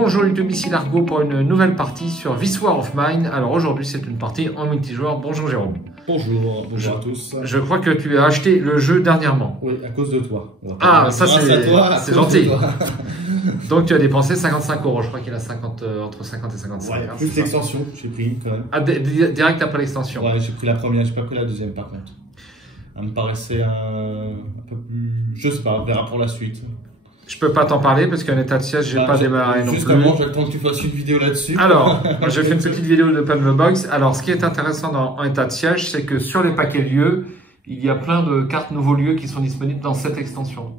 Bonjour YouTube, ici Largo pour une nouvelle partie sur This War of Mine. Alors aujourd'hui c'est une partie en multijoueur. Bonjour Jérôme. Bonjour à tous. Je crois que tu as acheté le jeu dernièrement. Oui, à cause de toi. Ah, ça c'est gentil. Donc tu as dépensé 55 €, je crois qu'il a 50, entre 50 et 55. Ouais, plus l'extension, j'ai pris quand même. Ah, direct après l'extension. Ouais, j'ai pris la première, j'ai pas pris la deuxième par contre. Elle me paraissait un peu plus... Je sais pas, on verra pour la suite. Je peux pas t'en parler parce qu'en état de siège, j'ai pas démarré non plus. Justement, j'attends que tu fasses une vidéo là-dessus. Alors, j'ai fait une petite vidéo de Open the Box. Alors, ce qui est intéressant en état de siège, c'est que sur les paquets lieux, il y a plein de cartes nouveaux lieux qui sont disponibles dans cette extension.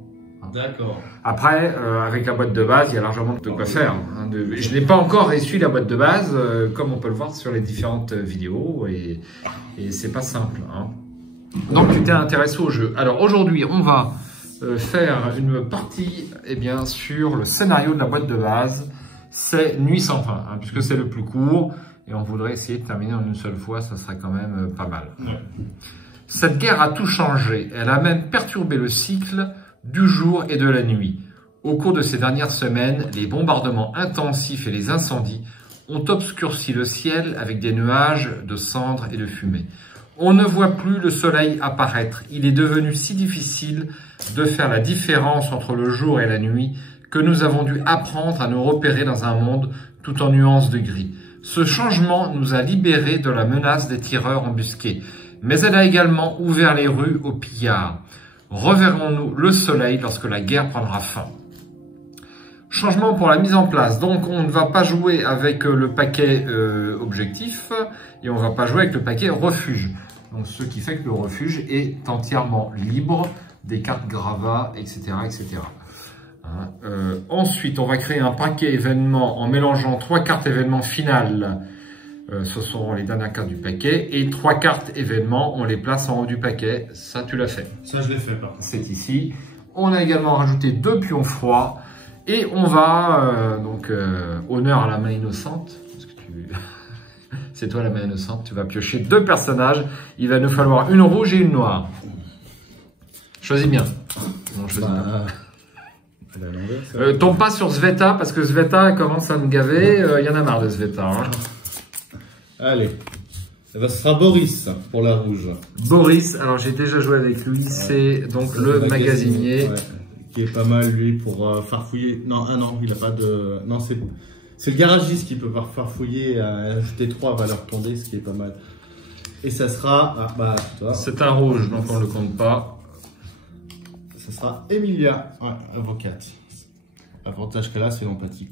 D'accord. Après, avec la boîte de base, il y a largement de quoi faire. Je n'ai pas encore essuie la boîte de base, comme on peut le voir sur les différentes vidéos, et c'est pas simple. Hein. Donc, tu t'es intéressé au jeu. Alors, aujourd'hui, on va faire une partie sur le scénario de la boîte de base. C'est Nuit sans fin, hein, puisque c'est le plus court, et on voudrait essayer de terminer en une seule fois, ça serait quand même pas mal. Ouais. Cette guerre a tout changé, elle a même perturbé le cycle du jour et de la nuit. Au cours de ces dernières semaines, les bombardements intensifs et les incendies ont obscurci le ciel avec des nuages de cendres et de fumée. On ne voit plus le soleil apparaître. Il est devenu si difficile de faire la différence entre le jour et la nuit que nous avons dû apprendre à nous repérer dans un monde tout en nuances de gris. Ce changement nous a libérés de la menace des tireurs embusqués, mais elle a également ouvert les rues aux pillards. Reverrons-nous le soleil lorsque la guerre prendra fin? Changement pour la mise en place. Donc, on ne va pas jouer avec le paquet objectif et on ne va pas jouer avec le paquet refuge. Donc, ce qui fait que le refuge est entièrement libre des cartes gravats, etc. etc. Hein, ensuite, on va créer un paquet événement en mélangeant 3 cartes événements finales. Ce seront les dernières cartes du paquet. Et 3 cartes événements, on les place en haut du paquet. Ça, tu l'as fait. Ça, je l'ai fait, par contre. C'est ici. On a également rajouté 2 pions froids. Et on va, honneur à la main innocente. C'est toi la main innocente. Tu vas piocher 2 personnages. Il va nous falloir une rouge et une noire. Choisis bien. Non, choisis pas. Tombe pas sur Sveta, parce que Sveta commence à me gaver. Il y en a marre de Sveta. Hein. Allez. Ce sera Boris pour la rouge. Boris, alors j'ai déjà joué avec lui. Ouais. C'est donc le magasinier. Ouais. Qui est pas mal lui pour farfouiller. Non, il a pas de. Non, c'est le garagiste qui peut farfouiller, ajouter 3 valeurs tondées, ce qui est pas mal. Et ça sera. C'est un rouge, donc on ne le compte pas. Ça sera Emilia, avocate. L'avantage qu'elle a, c'est l'empathie.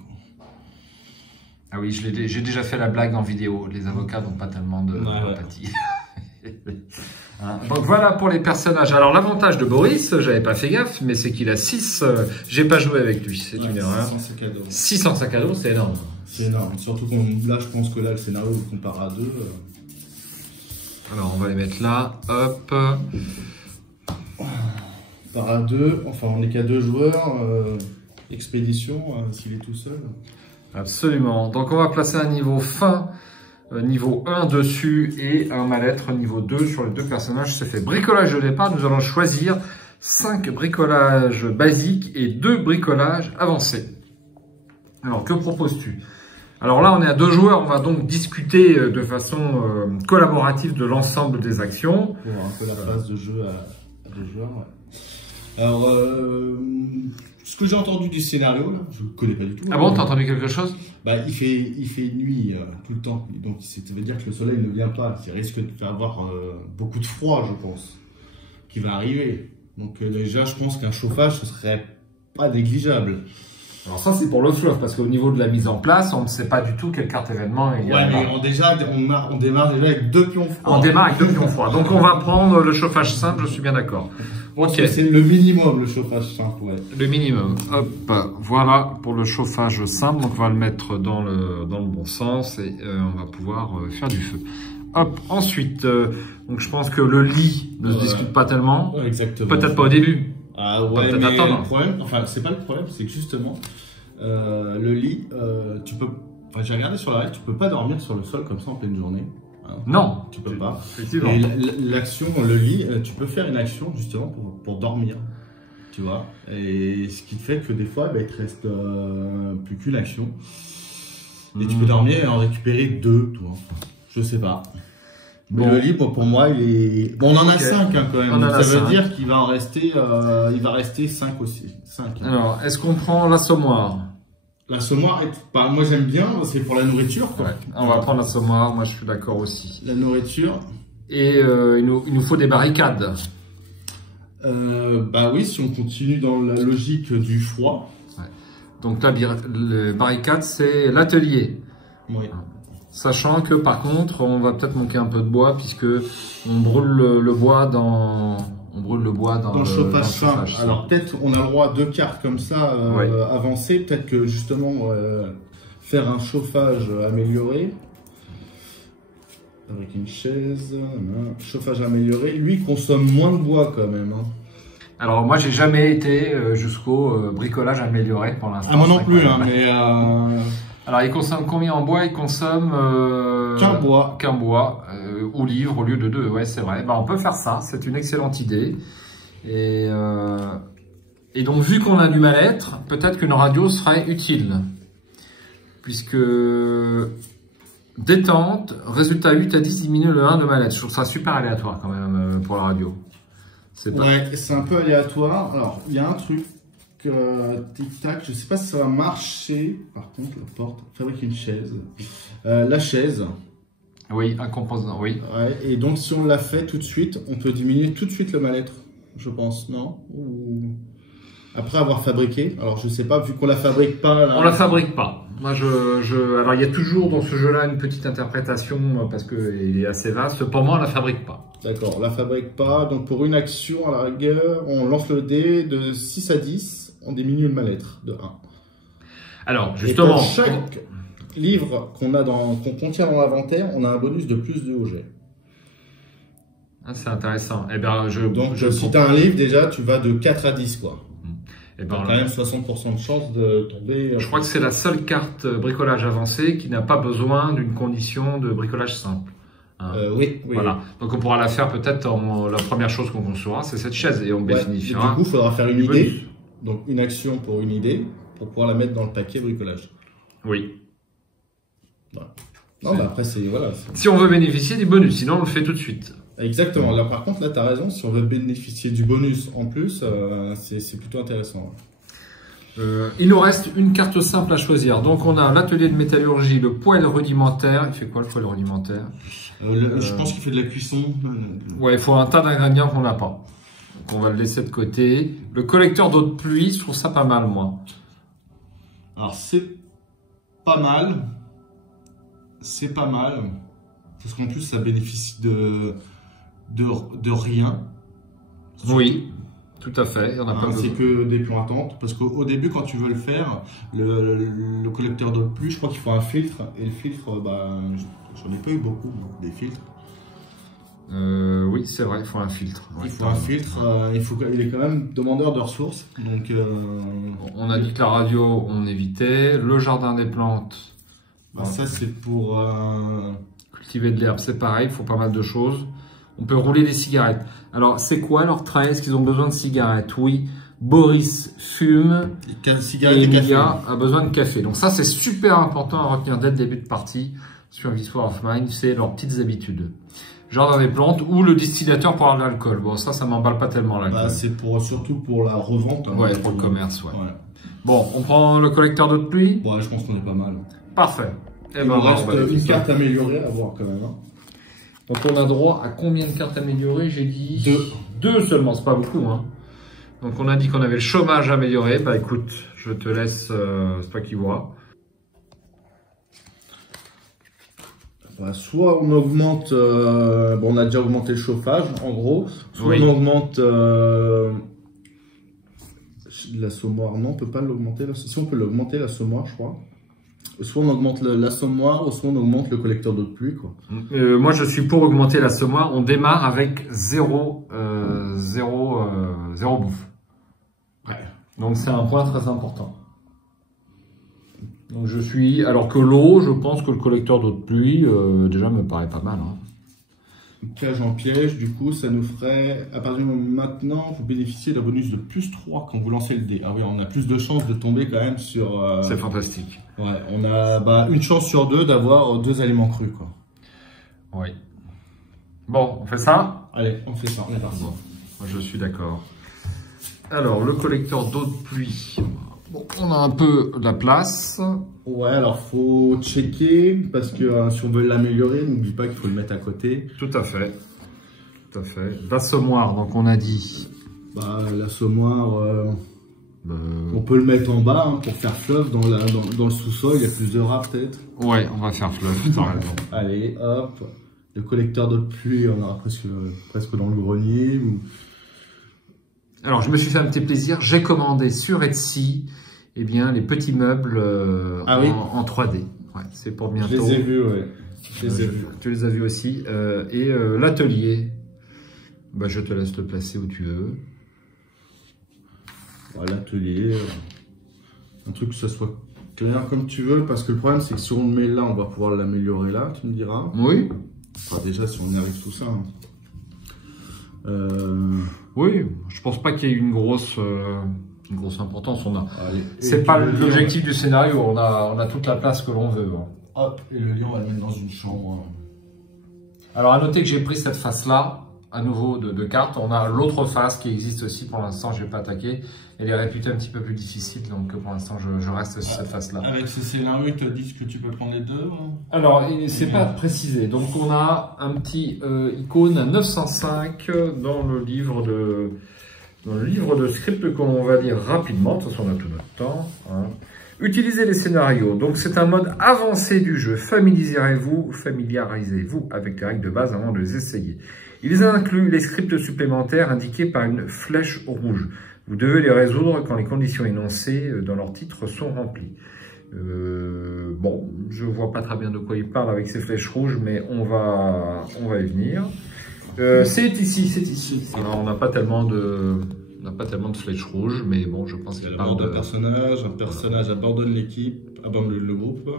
Ah oui, j'ai déjà fait la blague en vidéo. Les avocats n'ont pas tellement d'empathie. Hein, donc voilà pour les personnages. Alors l'avantage de Boris, j'avais pas fait gaffe, mais c'est qu'il a 6. J'ai pas joué avec lui, c'est une erreur. 600 sacs à dos. 600 sacs à dos, c'est énorme. C'est énorme. Surtout là, je pense que là, le scénario comparé à 2. Alors on va les mettre là. Hop. Par à 2. Enfin, on n'est qu'à 2 joueurs. Expédition, s'il est tout seul. Absolument. Donc on va placer un niveau fin. Niveau 1 dessus et un mal-être niveau 2 sur les 2 personnages. C'est fait. Bricolage de départ, nous allons choisir 5 bricolages basiques et 2 bricolages avancés. Alors, que proposes-tu? Alors là, on est à 2 joueurs. On va donc discuter de façon collaborative de l'ensemble des actions. Pour un peu la phase de jeu à 2 joueurs, ouais. Alors, ce que j'ai entendu du scénario, là, je ne connais pas du tout. Ah bon, t'as entendu quelque chose? Il fait nuit tout le temps, donc ça veut dire que le soleil ne vient pas. Il risque de faire avoir beaucoup de froid, je pense, qui va arriver. Donc déjà, je pense qu'un chauffage, ce serait pas négligeable. Alors ça, c'est pour le fluff, parce qu'au niveau de la mise en place, on ne sait pas du tout quelle carte événement il y a. Ouais, mais on démarre déjà avec 2 pions froids. On démarre avec 2 pions froids. Donc on va prendre le chauffage simple, je suis bien d'accord. Ok. C'est le minimum, le chauffage simple, ouais. Le minimum. Hop, voilà pour le chauffage simple. Donc on va le mettre dans le bon sens et on va pouvoir faire du feu. Hop, ensuite, donc je pense que le lit ne se discute pas tellement. Ouais, exactement. Peut-être pas au début. Ah ouais, mais le problème, enfin c'est pas le problème, c'est que justement, le lit, tu peux, enfin j'ai regardé sur la règle, tu peux pas dormir sur le sol comme ça en pleine journée. Hein, non, tu peux pas. Effectivement. Et l'action, le lit, tu peux faire une action justement pour dormir. tu vois. Et ce qui fait que des fois, bah, il te reste plus qu'une action. Et tu peux dormir et en récupérer 2, toi. Je sais pas. Mais Bon. le livre, pour moi, il est... Bon, on en a 5 hein, quand même. On en Donc, a ça veut 5. dire qu'il va en rester, il va rester 5 aussi. 5. Alors, est-ce qu'on prend l'assommoir? L'assommoir, bah, moi j'aime bien, c'est pour la nourriture, quoi. Ouais, on va prendre l'assommoir, moi je suis d'accord aussi. La nourriture. Et il nous faut des barricades. Bah oui, si on continue dans la logique du froid. Ouais. Donc la barricade, c'est l'atelier. Oui. Sachant que par contre, on va peut-être manquer un peu de bois puisque on brûle le bois dans Dans le chauffage fin. Alors peut-être on a le droit à 2 cartes comme ça avancées. Peut-être que justement faire un chauffage amélioré avec une chaise, chauffage amélioré. Lui consomme moins de bois quand même. Hein. Alors moi j'ai jamais été jusqu'au bricolage amélioré pour l'instant. Ah moi non plus, hein, mais alors il consomme combien en bois? Il consomme qu'un bois ou livre au lieu de 2. Ouais, c'est vrai. Bah, on peut faire ça. C'est une excellente idée. Et donc vu qu'on a du mal-être, peut-être qu'une radio serait utile, puisque détente, résultat 8 à 10 diminue le 1 de mal-être. Je trouve ça super aléatoire quand même pour la radio. Ouais, c'est un peu aléatoire. Alors, il y a un truc, tic-tac, je sais pas si ça va marcher. Par contre, la porte, fabrique une chaise. La chaise. Oui, un composant, oui. Ouais, et donc, si on l'a fait tout de suite, on peut diminuer tout de suite le mal-être, je pense, non? Ou... Après avoir fabriqué. Alors, je sais pas, vu qu'on la fabrique pas... Là... On la fabrique pas. Moi, alors, il y a toujours dans ce jeu-là une petite interprétation parce qu'il est assez vaste. Pour moi, on la fabrique pas. D'accord, on la fabrique pas. Donc, pour une action, à la rigueur, on lance le dé de 6 à 10. On diminue le mal-être de 1. Alors, justement... Et pour chaque livre qu'on contient dans l'inventaire, on a un bonus de plus de au jet. Ah, c'est intéressant. Eh ben, Donc, si tu as un livre, déjà, tu vas de 4 à 10, quoi. Et ben, quand même 60% de chance de tomber. Je crois que c'est la seule carte bricolage avancée qui n'a pas besoin d'une condition de bricolage simple. Hein. Oui. Voilà. Donc on pourra la faire peut-être la première chose qu'on construira, c'est cette chaise et on bénéficiera. Du coup, il faudra faire une idée. Bonus. Donc une action pour une idée pour pouvoir la mettre dans le paquet bricolage. Oui. Voilà. Non, bah après, c'est. Voilà, si on veut bénéficier du bonus, sinon on le fait tout de suite. Exactement. Là, par contre, là, tu as raison. Si on veut bénéficier du bonus en plus, c'est plutôt intéressant. Il nous reste une carte simple à choisir. Donc, on a l'atelier de métallurgie, le poêle rudimentaire. Il fait quoi le poêle rudimentaire? Je pense qu'il fait de la cuisson. Ouais, il faut un tas d'ingrédients qu'on n'a pas. Donc, on va le laisser de côté. Le collecteur d'eau de pluie, je trouve ça pas mal, moi. Alors, c'est pas mal. C'est pas mal. Parce qu'en plus, ça bénéficie de rien. Oui, tout à fait. Il y en a pas c'est que des plans à tente. Parce qu'au début, quand tu veux le faire, le collecteur d'eau de pluie, je crois qu'il faut un filtre. Et le filtre, bah, j'en ai pas eu beaucoup, des filtres. Oui, c'est vrai, il faut un filtre. Ouais, il faut un filtre. Il est quand même demandeur de ressources. Donc, on a dit que la radio, on évitait. Le jardin des plantes. Bah, ça, c'est pour... Cultiver de l'herbe, c'est pareil, il faut pas mal de choses. On peut rouler des cigarettes. Alors, c'est quoi leur trait? Est-ce qu'ils ont besoin de cigarettes? Oui. Boris fume. Et Emilia a besoin de café. Donc ça, c'est super important à retenir dès le début de partie sur This War of Mine. C'est leurs petites habitudes. Jardin des plantes ou le distillateur pour avoir de l'alcool. Bon, ça m'emballe pas tellement l'alcool. Bah, c'est surtout pour la revente. Ouais, pour le commerce, ouais. Bon, on prend le collecteur d'eau de pluie? Ouais, je pense qu'on est pas mal. Parfait. Et ben, il reste une carte améliorée à voir quand même. Hein. Donc on a droit à combien de cartes améliorées? J'ai dit 2 seulement, c'est pas beaucoup. Hein. Donc on a dit qu'on avait le chômage amélioré. Bah écoute, je te laisse, c'est toi qui vois. Bah, soit on augmente, bon on a déjà augmenté le chauffage en gros, soit on augmente l'assommoir, non on peut pas l'augmenter, si on peut l'augmenter l'assommoir je crois. Soit on augmente l'assommoir, ou soit on augmente le collecteur d'eau de pluie. Quoi. Moi, je suis pour augmenter l'assommoir. On démarre avec zéro bouffe. Ouais. Donc, c'est un point très important. Donc, alors que l'eau, je pense que le collecteur d'eau de pluie, déjà, me paraît pas mal. Hein. Une cage en piège, du coup, ça nous ferait, à partir de maintenant, vous bénéficiez d'un bonus de plus 3 quand vous lancez le dé. Ah oui, on a plus de chances de tomber quand même sur... C'est fantastique. Ouais, on a une chance sur 2 d'avoir 2 éléments crus, quoi. Oui. Bon, on fait ça? Allez, on fait ça, on est parti. Bon, moi je suis d'accord. Alors, le collecteur d'eau de pluie. Bon, on a un peu de la place. Ouais, alors faut checker, parce que si on veut l'améliorer, n'oublie pas qu'il faut le mettre à côté. Tout à fait. Tout à fait. L'assommoir, donc on a dit. Bah, l'assommoir, on peut le mettre en bas hein, pour faire fleuve dans le sous-sol, il y a plus de rats peut-être. Ouais, on va faire fleuve, t'as raison. Allez, hop. Le collecteur d'eau de pluie, on aura presque dans le grenier. Alors, je me suis fait un petit plaisir. J'ai commandé sur Etsy eh bien, les petits meubles en 3D. Ouais, c'est pour bientôt. Je les ai vus, ouais. Tu les as vus aussi. Et l'atelier, bah, je te laisse le placer où tu veux. Ouais, l'atelier, un truc que ça soit clair comme tu veux, parce que le problème, c'est que si on le met là, on va pouvoir l'améliorer là, tu me diras. Oui. Enfin, déjà, si on y arrive tout ça. Hein. Oui, je pense pas qu'il y ait une grosse importance. C'est pas l'objectif du scénario. On a toute la place que l'on veut. Hein. Hop, et le lion, on va le mettre dans une chambre. Alors, à noter que j'ai pris cette face-là, à nouveau de cartes. On a l'autre face qui existe aussi. Pour l'instant, je vais pas attaquer. Elle est réputée un petit peu plus difficile, donc pour l'instant, je reste sur cette face-là. Avec ces scénarios, ils te disent que tu peux prendre les deux. Hein. Alors, c'est pas précisé. Donc, on a un petit icône à 905 dans le livre de script qu'on va lire rapidement. De toute façon, on a tout notre temps. Hein. Utilisez les scénarios. Donc, c'est un mode avancé du jeu. Familiarisez-vous avec les règles de base avant de les essayer. Ils incluent les scripts supplémentaires indiqués par une flèche rouge. Vous devez les résoudre quand les conditions énoncées dans leur titre sont remplies. Bon, je vois pas très bien de quoi il parle avec ces flèches rouges, mais on va y venir. C'est ici. Alors, on n'a pas tellement de flèches rouges, mais bon, je pense qu'il y a un personnage abandonne l'équipe, abandonne le groupe,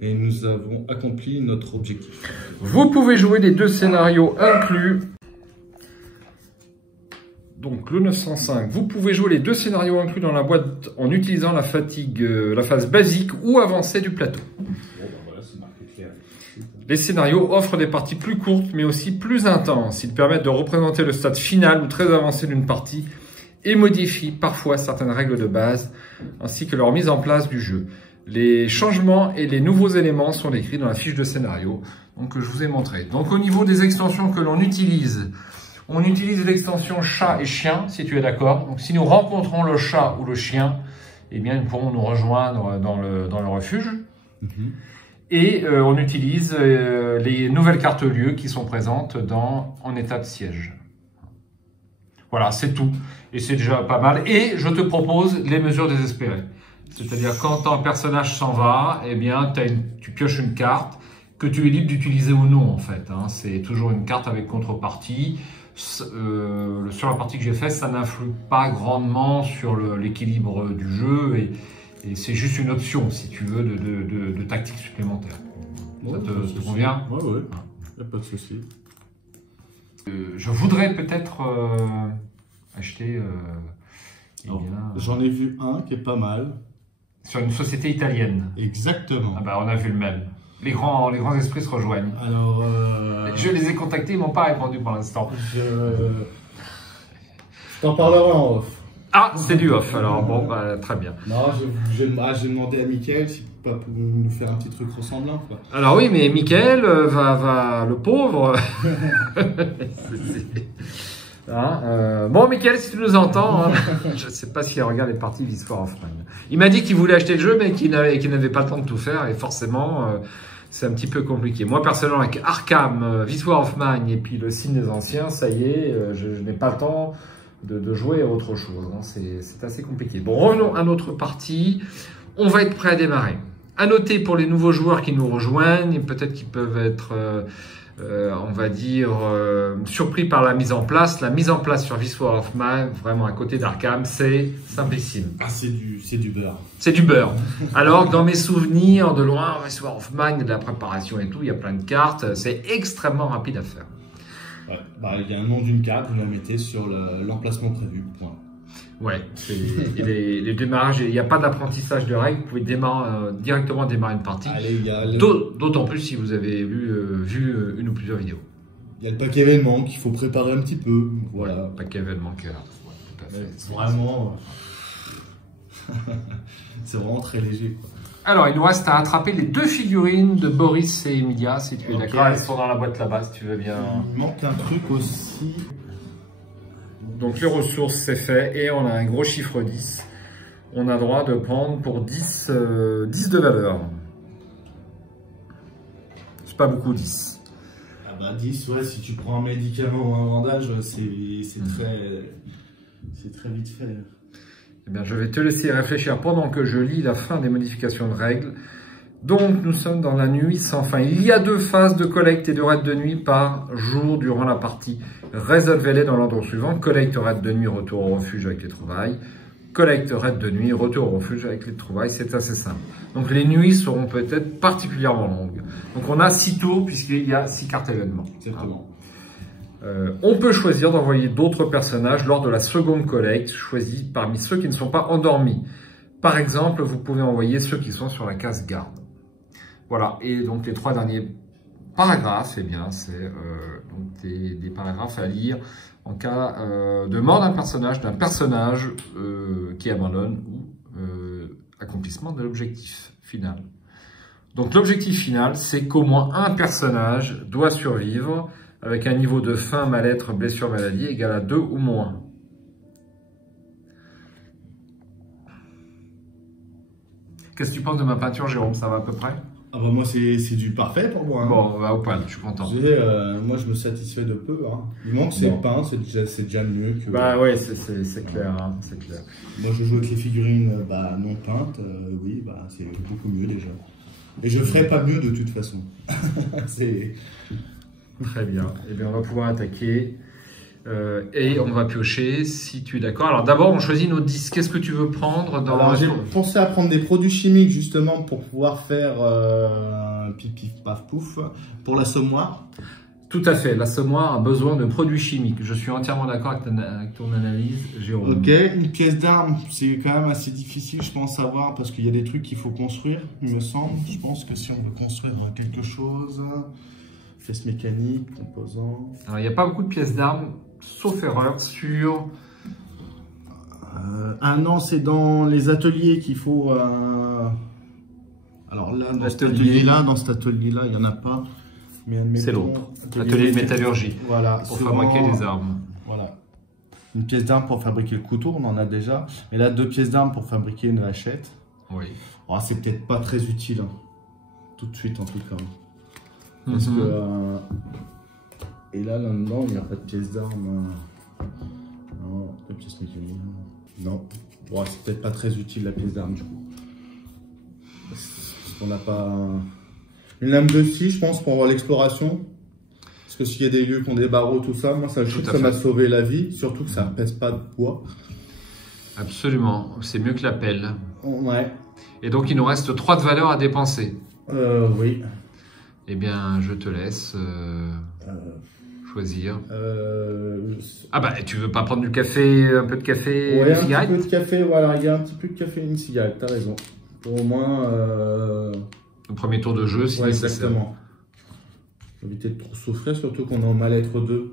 et nous avons accompli notre objectif. Vous pouvez jouer les 2 scénarios inclus. Donc le 905, vous pouvez jouer les 2 scénarios inclus dans la boîte en utilisant la phase basique ou avancée du plateau. Les scénarios offrent des parties plus courtes mais aussi plus intenses. Ils permettent de représenter le stade final ou très avancé d'une partie et modifient parfois certaines règles de base ainsi que leur mise en place du jeu. Les changements et les nouveaux éléments sont décrits dans la fiche de scénario donc, que je vous ai montré. Donc au niveau des extensions que l'on utilise, on utilise l'extension chat et chien, si tu es d'accord. Donc, si nous rencontrons le chat ou le chien, eh bien, ils pourront nous rejoindre dans le refuge. Et on utilise les nouvelles cartes lieux qui sont présentes en état de siège. Voilà, c'est tout. Et c'est déjà pas mal. Et je te propose les mesures désespérées. C'est-à-dire, quand un personnage s'en va, eh bien, tu pioches une carte que tu es libre d'utiliser ou non, en fait. Hein. C'est toujours une carte avec contrepartie. Sur la partie que j'ai faite, ça n'influe pas grandement sur l'équilibre du jeu et c'est juste une option, si tu veux, de tactique supplémentaire. Ça te convient? Ouais, il n'y a pas de souci. Je voudrais peut-être acheter... J'en ai vu un qui est pas mal. Sur une société italienne. Exactement. Ah bah, on a vu le même. Les grands esprits se rejoignent. Alors, je les ai contactés, ils m'ont pas répondu pour l'instant. Je t'en parlerai en off. Ah, c'est du off, alors bon, bah, très bien. Non, j'ai demandé à Mickaël s'il peut pas nous faire un petit truc ressemblant. Quoi. Alors oui, mais Mickaël va le pauvre. Bon, Mickaël, si tu nous entends, hein, je ne sais pas s'il regarde les parties This War of Mine. Il m'a dit qu'il voulait acheter le jeu, mais qu'il n'avait pas le temps de tout faire, et forcément, c'est un petit peu compliqué. Moi, personnellement, avec Arkham, This War of Mine, et puis le signe des anciens, ça y est, je n'ai pas le temps de jouer à autre chose. Hein. C'est assez compliqué. Bon, revenons à notre partie. On va être prêt à démarrer. À noter pour les nouveaux joueurs qui nous rejoignent, peut-être qu'ils peuvent être... on va dire, surpris par la mise en place. La mise en place sur This War of Mine, vraiment à côté d'Arkham, c'est simplissime. Ah, c'est du beurre. C'est du beurre. Alors que dans mes souvenirs, de loin, This War of Mine, de la préparation et tout, il y a plein de cartes, c'est extrêmement rapide à faire. Ouais. Bah, il y a un nom d'une carte, vous la mettez sur l'emplacement prévu. Point. Ouais, les démarrages, il n'y a pas d'apprentissage de règles, vous pouvez directement démarrer une partie. D'autant plus si vous avez vu une ou plusieurs vidéos. Il y a le pack événement qu'il faut préparer un petit peu. Voilà, le pack événement qui est là. Vraiment, c'est vraiment très léger, quoi. Alors, il nous reste à attraper les 2 figurines de Boris et Emilia, si tu es d'accord. Elles sont dans la boîte là-bas, si tu veux bien. Il manque un truc aussi. Donc, les ressources, c'est fait. Et on a un gros chiffre 10. On a droit de prendre pour 10 de valeur. C'est pas beaucoup, 10. Ah bah 10, ouais, si tu prends un médicament ou un bandage, c'est très vite fait. Eh bien, je vais te laisser réfléchir pendant que je lis la fin des modifications de règles. Donc, nous sommes dans la nuit sans fin. Il y a 2 phases de collecte et de raid de nuit par jour durant la partie. Résolvez-les dans l'ordre suivant. Collecte, raid de nuit, retour au refuge avec les trouvailles. Collecte, raid de nuit, retour au refuge avec les trouvailles. C'est assez simple. Donc, les nuits seront peut-être particulièrement longues. Donc, on a 6 tours puisqu'il y a 6 cartes événements. Exactement. On peut choisir d'envoyer d'autres personnages lors de la seconde collecte, choisis parmi ceux qui ne sont pas endormis. Par exemple, vous pouvez envoyer ceux qui sont sur la case garde. Voilà, et donc les 3 derniers paragraphes, eh bien, c'est des paragraphes à lire en cas de mort d'un personnage qui abandonne ou accomplissement de l'objectif final. Donc l'objectif final, c'est qu'au moins un personnage doit survivre avec un niveau de faim, mal-être, blessure, maladie égal à 2 ou moins. Qu'est-ce que tu penses de ma peinture, Jérôme? Ça va à peu près? Ah bah moi, c'est du parfait pour moi. Hein. Bon, on va au poil, je suis content. Moi, je me satisfais de peu. Hein. Il manque c'est peint, c'est déjà mieux que... Bah ouais, c'est clair, hein, c'est clair. Moi, je joue avec les figurines non peintes. Oui, bah, c'est beaucoup mieux déjà. Et je ferai pas mieux de toute façon. C'est... Très bien. Eh bien, on va pouvoir attaquer et on va piocher si tu es d'accord. Alors d'abord, on choisit nos 10. Qu'est-ce que tu veux prendre dans... Alors, j'ai pensé à prendre des produits chimiques justement pour pouvoir faire pif pif paf pouf pour l'assommoir. Tout à fait. L'assommoir a besoin de produits chimiques. Je suis entièrement d'accord avec ton analyse, Jérôme. Ok. Une pièce d'arme, c'est quand même assez difficile, je pense, à voir parce qu'il y a des trucs qu'il faut construire, il me semble. Je pense que si on veut construire quelque chose... Pièces mécaniques, composants... Alors, il n'y a pas beaucoup de pièces d'armes, sauf erreur, sur... ah non, c'est dans les ateliers qu'il faut... Alors là, dans cet atelier-là, il n'y en a pas. C'est l'autre. Atelier de métallurgie. Voilà. Pour fabriquer des armes. Voilà. Une pièce d'arme pour fabriquer le couteau, on en a déjà. Mais là, 2 pièces d'arme pour fabriquer une hachette. Oui. Oh, c'est peut-être pas très utile. Hein. Tout de suite, en tout cas. Parce que... et là-dedans, il n'y a pas de pièces d'armes. Non, pas de pièces mécaniques. Non. Bon, c'est peut-être pas très utile la pièce d'arme, du coup. Parce qu'on n'a pas... Une lame de scie, je pense, pour avoir l'exploration. Parce que s'il y a des lieux qui ont des barreaux, tout ça, moi, ça m'a sauvé la vie. Surtout que ça ne pèse pas de poids. Absolument. C'est mieux que la pelle. Ouais. Et donc, il nous reste 3 de valeur à dépenser. Oui. Eh bien, je te laisse choisir. Ah bah, tu veux pas prendre du café, un peu de café, ouais, une cigarette? Un petit peu de café, voilà, il y a un petit peu de café et une cigarette, t'as raison. Pour au moins... Le premier tour de jeu, si nécessaire. Exactement. Éviter de trop souffrir, surtout qu'on est en mal-être 2.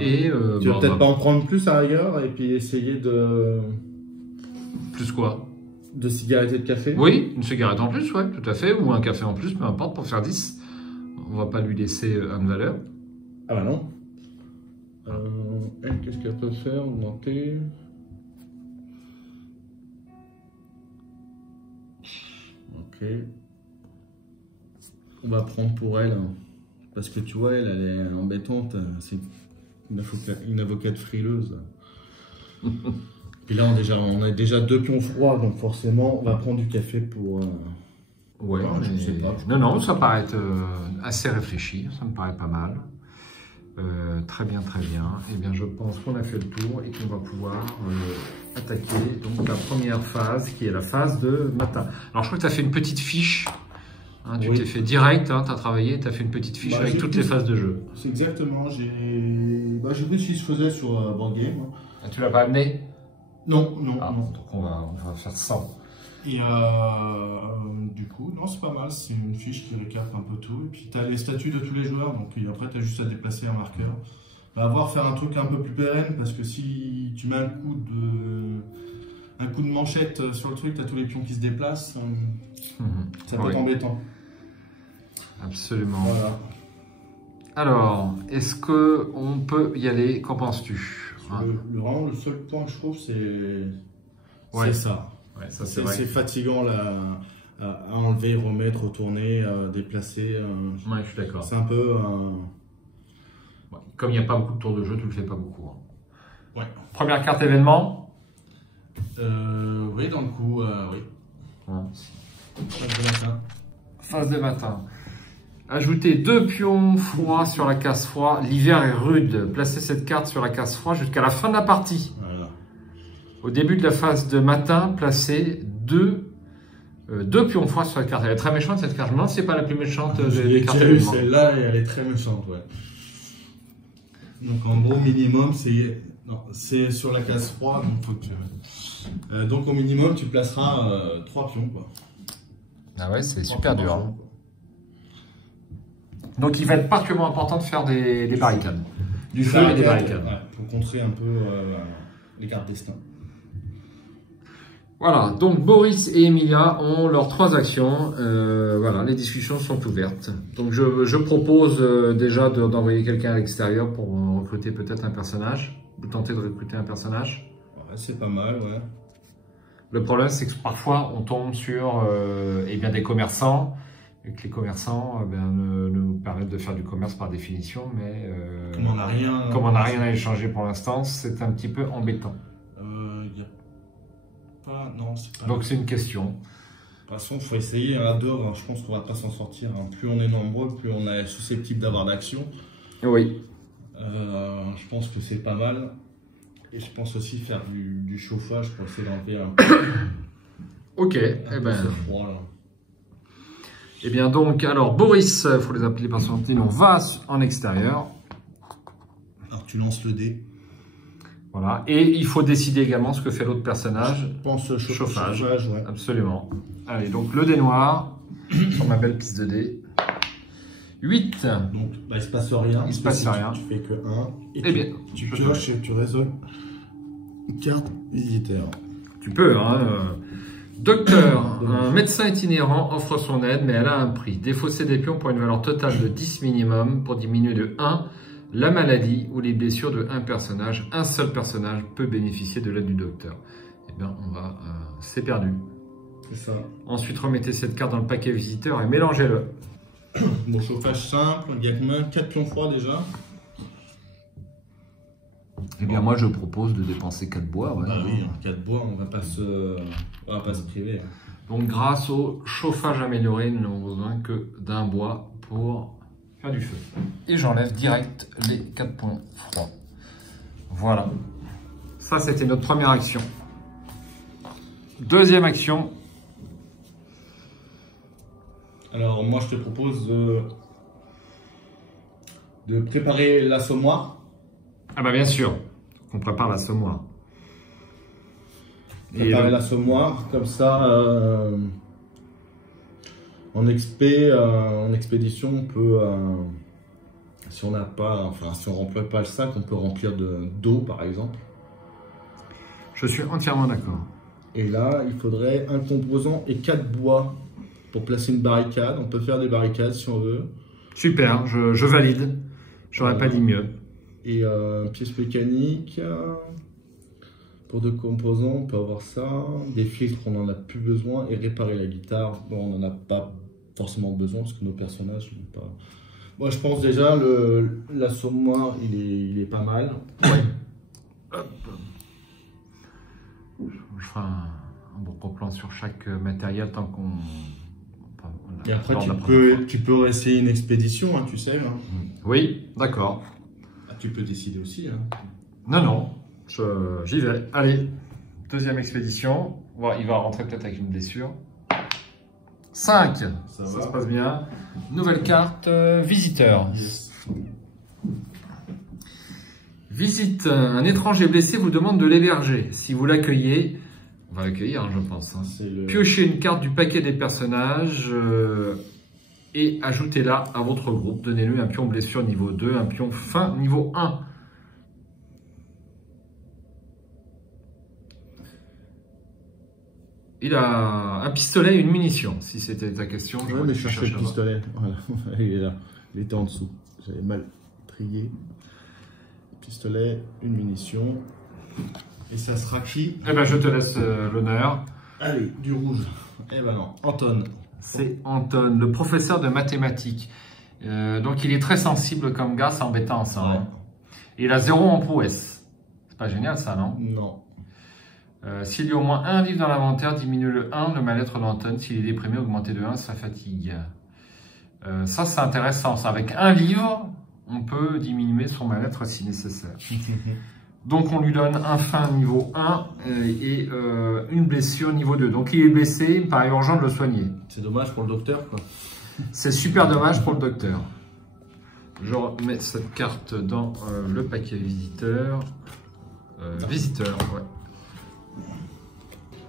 Et tu vas peut-être pas en prendre plus à ailleurs et puis essayer de... Plus quoi? De cigarettes et de café? Oui, une cigarette en plus, ouais, tout à fait. Ou un café en plus, peu importe, pour faire 10. On va pas lui laisser un de valeur. Ah bah non. Qu'est-ce qu'elle peut faire? Augmenter. Ok. On va prendre pour elle. Parce que tu vois, elle est embêtante. C'est une avocate frileuse. Puis là, on a déjà 2 pions froids, donc forcément, on va prendre du café pour... Ouais, non, je sais pas. Non, ça paraît être assez réfléchi, ça me paraît pas mal. Très bien, très bien. Eh bien, je pense qu'on a fait le tour et qu'on va pouvoir attaquer donc la première phase, qui est la phase de matin. Alors, je crois que tu as fait une petite fiche Hein, tu Oui. t'es fait direct, hein, tu as travaillé, tu as fait une petite fiche avec j'ai toutes pris- les phases de jeu. C'est exactement. J'ai pris ce qui se faisait sur Board Game. Ah, tu l'as pas amené? Non, non, Ah, non. donc on va faire 100. Et du coup, non, c'est pas mal. C'est une fiche qui récap un peu tout. Et puis tu as les statuts de tous les joueurs. Donc après, tu as juste à déplacer un marqueur. Va voir faire un truc un peu plus pérenne parce que si tu mets un coup de manchette sur le truc, tu as tous les pions qui se déplacent. Ça peut être embêtant. Absolument. Voilà. Alors, est-ce qu'on peut y aller? Qu'en penses-tu? Hein? Vraiment, le seul point que je trouve, c'est ça. Ouais, ça c'est vrai. C'est fatigant là, à enlever, remettre, retourner, déplacer. Ouais, je suis d'accord. C'est un peu. Ouais. Comme il n'y a pas beaucoup de tours de jeu, tu le fais pas beaucoup. Hein. Ouais. Première carte événement. Oui, dans le coup, oui. Ouais. Pas de matin. Phase de matin. Ajoutez 2 pions froids sur la case froid. L'hiver est rude. Placez cette carte sur la case froid jusqu'à la fin de la partie. Voilà. Au début de la phase de matin, placez 2 pions froids sur la carte. Elle est très méchante cette carte. Je me demande si c'est pas la plus méchante des cartes événements. Celle-là, elle est très méchante, ouais. Donc en gros, minimum, c'est sur la case froid. Donc au minimum, tu placeras 3 pions, quoi. Ah ouais, c'est super dur. Hein. Donc il va être particulièrement important de faire des barricades. Du feu et des barricades. Ouais, pour contrer un peu les cartes destin. Voilà, donc Boris et Emilia ont leurs 3 actions. Voilà, les discussions sont ouvertes. Donc je propose déjà d'envoyer quelqu'un à l'extérieur pour recruter peut-être un personnage. Vous tentez de recruter un personnage? Ouais, c'est pas mal, ouais. Le problème, c'est que parfois on tombe sur eh bien, des commerçants. Et que les commerçants nous permettent de faire du commerce par définition, mais comme on n'a rien à échanger pour l'instant, c'est un petit peu embêtant. Non, c'est pas. Donc c'est une question. De toute façon, il faut essayer. À deux, je pense qu'on va pas s'en sortir. Hein. Plus on est nombreux, plus on est susceptible d'avoir d'action. Oui. Je pense que c'est pas mal. Et je pense aussi faire du chauffage pour essayer d'enlever un peu. Ok. Froid, là. Eh bien donc, alors Boris, il faut les appeler par son nom, va en extérieur. Alors tu lances le dé. Voilà. Et il faut décider également ce que fait l'autre personnage. Je pense Chauffage. Ouais. Absolument. Allez, donc le dé noir sur ma belle piste de dé. 8. Donc il se passe rien. Il se passe rien. Tu fais que 1. Et eh bien, tu pioches et tu résolves une carte visiteur. Tu peux, hein. Docteur, un médecin itinérant offre son aide, mais elle a un prix. Défausser des pions pour une valeur totale de 10 minimum pour diminuer de 1 la maladie ou les blessures de un personnage. Un seul personnage peut bénéficier de l'aide du docteur. Eh bien, c'est perdu. C'est ça. Ensuite, remettez cette carte dans le paquet visiteur et mélangez-le. Bon, chauffage simple, il y a combien? 4 pions froids déjà. Eh bien, moi, je propose de dépenser 4 bois. Ouais. Ah oui, 4 bois, on va pas se priver. Donc, grâce au chauffage amélioré, nous n'avons besoin que d'un bois pour faire du feu. Et j'enlève direct les 4 points froids. Voilà. Ça, c'était notre première action. Deuxième action. Alors, moi, je te propose de préparer l'assommoir. Ah bah bien sûr, on prépare l'assommoir. Préparer l'assommoir, comme ça, en expédition, on peut, si on n'a pas, enfin, si on remplit pas le sac, on peut remplir d'eau, par exemple. Je suis entièrement d'accord. Et là, il faudrait un composant et 4 bois pour placer une barricade. On peut faire des barricades si on veut. Super, je valide. J'aurais pas dit mieux. Et pièces mécaniques, pour 2 composants, on peut avoir ça. Des filtres, on n'en a plus besoin. Et réparer la guitare, bon, on n'en a pas forcément besoin parce que nos personnages n'ont pas. Moi, je pense déjà l'assommoir, il est pas mal. Ouais. Hop. Je ferai un bon plan sur chaque matériel tant qu'on. Et après, tu peux essayer une expédition, hein, tu sais. Hein. Oui, d'accord. Tu peux décider aussi. Hein. Non, j'y vais. Allez, deuxième expédition. Il va rentrer peut-être avec une blessure. 5. Ça Ça va. se passe bien. Nouvelle carte, visiteur. Yes. Visite. Un étranger blessé vous demande de l'héberger. Si vous l'accueillez, on va l'accueillir, hein, je pense. Hein. C'est le... Piochez une carte du paquet des personnages et ajoutez-la à votre groupe. Donnez-lui un pion blessure niveau 2, un pion faim niveau 1. Il a un pistolet et une munition, si c'était ta question. Ouais, j'aurais mais pu je cherchais chercher le pistolet. Voilà, il est là. Il était en dessous. J'avais mal trié. Pistolet, une munition. Et ça sera qui? Eh ben, je te laisse l'honneur. Allez, du rouge. Eh ben non, Anton. C'est Anton, le professeur de mathématiques. Donc il est très sensible comme gars, c'est embêtant ça. Ouais. Hein. Et il a 0 en prouesse. C'est pas génial ça, non? Non. S'il y a au moins un livre dans l'inventaire, diminue le 1, le mal-être d'Anton. S'il est déprimé, augmentez de 1 sa fatigue. Ça c'est intéressant. Ça. Avec un livre, on peut diminuer son mal-être si nécessaire. Donc on lui donne un faim niveau 1 et une blessure niveau 2. Donc il est blessé, il me paraît urgent de le soigner. C'est dommage pour le docteur, quoi. C'est super dommage pour le docteur. Je remets cette carte dans le paquet visiteur. Visiteur, ouais.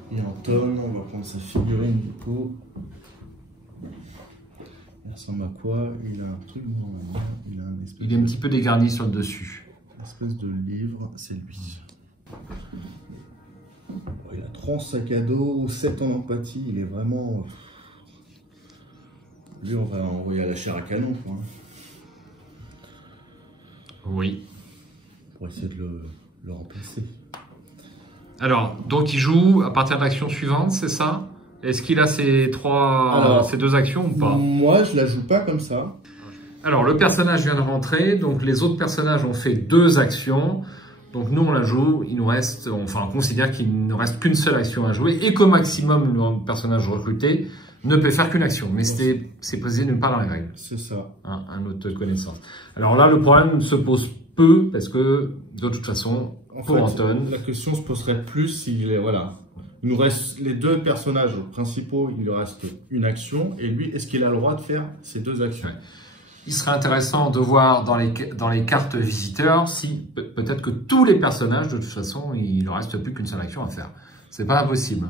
Et Anton, on va prendre sa figurine du coup. Il ressemble à quoi? Il a un truc normalement. Il a un espèce Il est un petit peu dégarni sur le dessus. une espèce de livre, c'est lui. Il a 3 sacs à dos, 7 en empathie, il est vraiment... Lui, on va envoyer à la chair à canon, quoi. Oui. Pour essayer de le remplacer. Alors, donc il joue à partir de l'action suivante, c'est ça? Est-ce qu'il a ces deux actions ou pas? Moi, je la joue pas comme ça. Alors, le personnage vient de rentrer, donc les autres personnages ont fait 2 actions. Donc nous, on la joue, il nous reste, enfin, on considère qu'il ne reste qu'une seule action à jouer et qu'au maximum, le personnage recruté ne peut faire qu'une action. Mais c'est posé nulle part dans les règles. C'est ça. Hein, à notre connaissance. Alors là, le problème se pose peu parce que, de toute façon, pour Anton... La question se poserait plus s'il est... Voilà. Il nous reste les 2 personnages principaux, il lui reste une action. Et lui, est-ce qu'il a le droit de faire ces 2 actions? Ouais. Il serait intéressant de voir dans les cartes visiteurs si peut-être que tous les personnages, de toute façon, il ne reste plus qu'une seule action à faire. C'est pas impossible.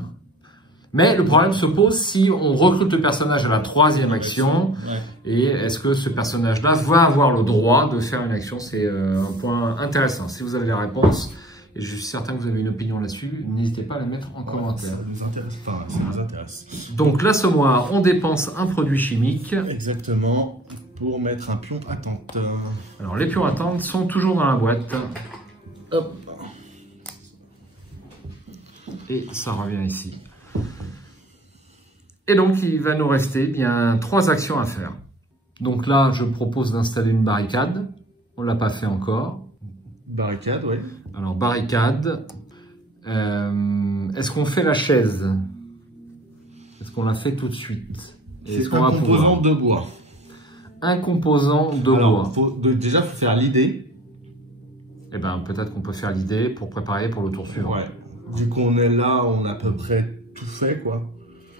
Mais le problème se pose si on recrute le personnage à la 3e action. Ouais. Et est-ce que ce personnage-là va avoir le droit de faire une action? C'est un point intéressant. Si vous avez les réponses, et je suis certain que vous avez une opinion là-dessus, n'hésitez pas à la mettre en commentaire. Ça nous intéresse. Enfin, ça nous intéresse. Donc l'assommoir, on dépense un produit chimique. Exactement. Pour mettre un pion à tente. Alors les pions à tente sont toujours dans la boîte. Hop. Et ça revient ici. Et donc il va nous rester bien 3 actions à faire. Donc là, je propose d'installer une barricade. On ne l'a pas fait encore. Barricade, oui. Alors barricade. Est-ce qu'on fait la chaise? Est-ce qu'on la fait tout de suite? C'est un composant de bois. Un composant de Alors, bois. déjà, il faut faire l'idée. Eh bien, peut-être qu'on peut faire l'idée pour préparer pour le tour suivant. Ouais. Vu qu'on est là, on a à peu près tout fait, quoi.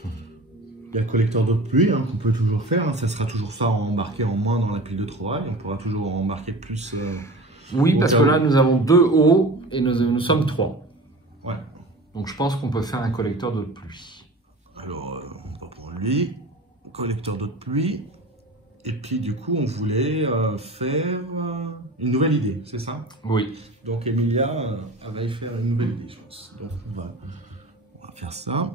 Il y a le collecteur d'eau de pluie, hein, qu'on peut toujours faire. Hein. Ça sera toujours ça embarqué en moins dans la pile de travail. On pourra toujours embarquer plus. Oui, parce que là, nous avons 2 hauts et nous sommes 3. Ouais. Donc, je pense qu'on peut faire un collecteur d'eau de pluie. Alors, on va prendre lui. Collecteur d'eau de pluie. Et puis, du coup, on voulait faire une nouvelle idée, c'est ça? Oui. Donc, Emilia va y faire une nouvelle idée, je pense. Donc, on va faire ça.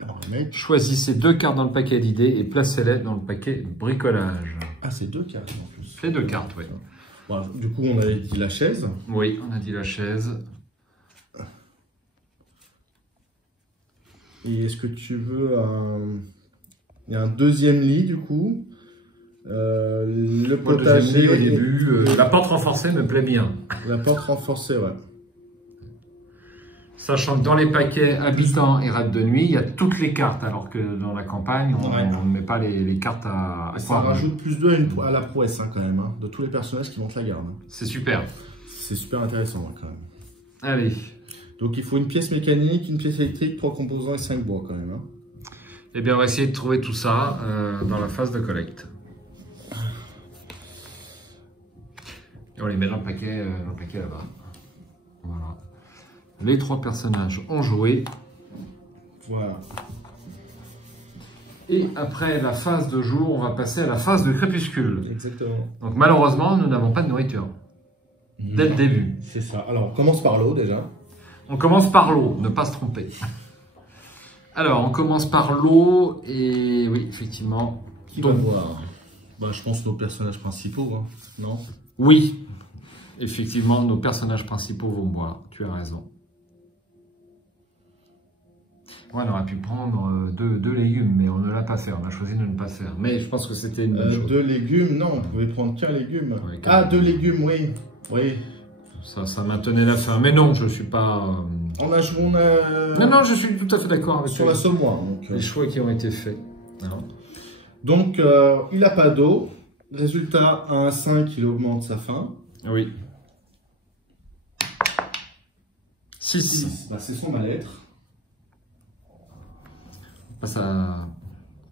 Alors, Choisissez 2 cartes dans le paquet d'idées et placez-les dans le paquet bricolage. Ah, c'est 2 cartes en plus. C'est 2 cartes, oui. Voilà. Du coup, on avait dit la chaise. Oui, on a dit la chaise. Et est-ce que tu veux un... Il y a un 2e lit, du coup. Le potager au début. La porte renforcée me plaît bien. La porte renforcée, ouais. Sachant que dans les paquets habitants et raids de nuit, il y a toutes les cartes, alors que dans la campagne, on ne met pas les cartes à ça rajoute plus 2 à la prouesse, hein, quand même, hein, de tous les personnages qui montent la garde. C'est super. C'est super intéressant, hein, quand même. Allez. Donc il faut une pièce mécanique, une pièce électrique, 3 composants et 5 bois quand même. Hein. Eh bien, on va essayer de trouver tout ça dans la phase de collecte. Et on les met dans le paquet là-bas. Voilà. Les 3 personnages ont joué. Voilà. Et après la phase de jour, on va passer à la phase de crépuscule. Exactement. Donc malheureusement, nous n'avons pas de nourriture. Dès le début. C'est ça. Alors, on commence par l'eau déjà. On commence par l'eau, ne pas se tromper. Alors, on commence par l'eau et oui, effectivement. Qui va boire? Bah, je pense nos personnages principaux, hein. Non? Oui, effectivement, nos personnages principaux vont boire. Tu as raison. Ouais, on aurait pu prendre deux légumes, mais on ne l'a pas fait. On a choisi de ne pas faire. Mais je pense que c'était une bonne chose. 2 légumes, non, on pouvait prendre qu'un légume. Ouais, ah, 2 légumes, oui. Oui. Ça maintenait la faim. Mais non, je suis pas. On a. Non, je suis tout à fait d'accord avec sur la Sommois. les choix qui ont été faits. Alors. Donc, il n'a pas d'eau. Résultat, à 1,5, il augmente sa faim. Oui. 6. Bah, c'est son mal-être. Passe à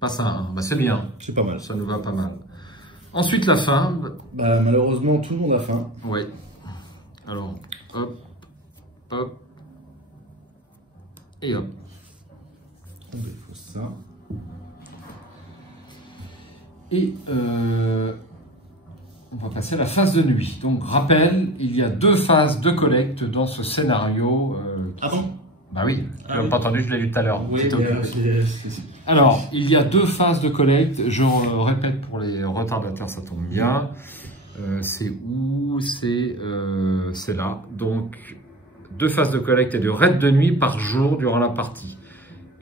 1. Bah, c'est bien. C'est pas mal. Ça nous va pas mal. Ensuite, la faim. Bah, malheureusement, tout le monde a faim. Oui. Alors, hop, hop, et hop. On défausse ça. Et on va passer à la phase de nuit. Donc, rappel, il y a 2 phases de collecte dans ce scénario. Ah bon? Bah oui, tu l'as pas entendu, je l'ai lu tout à l'heure. Oui, alors, il y a 2 phases de collecte. Je répète pour les retardataires, ça tombe bien. C'est où? C'est là. Donc, 2 phases de collecte et de raid de nuit par jour durant la partie.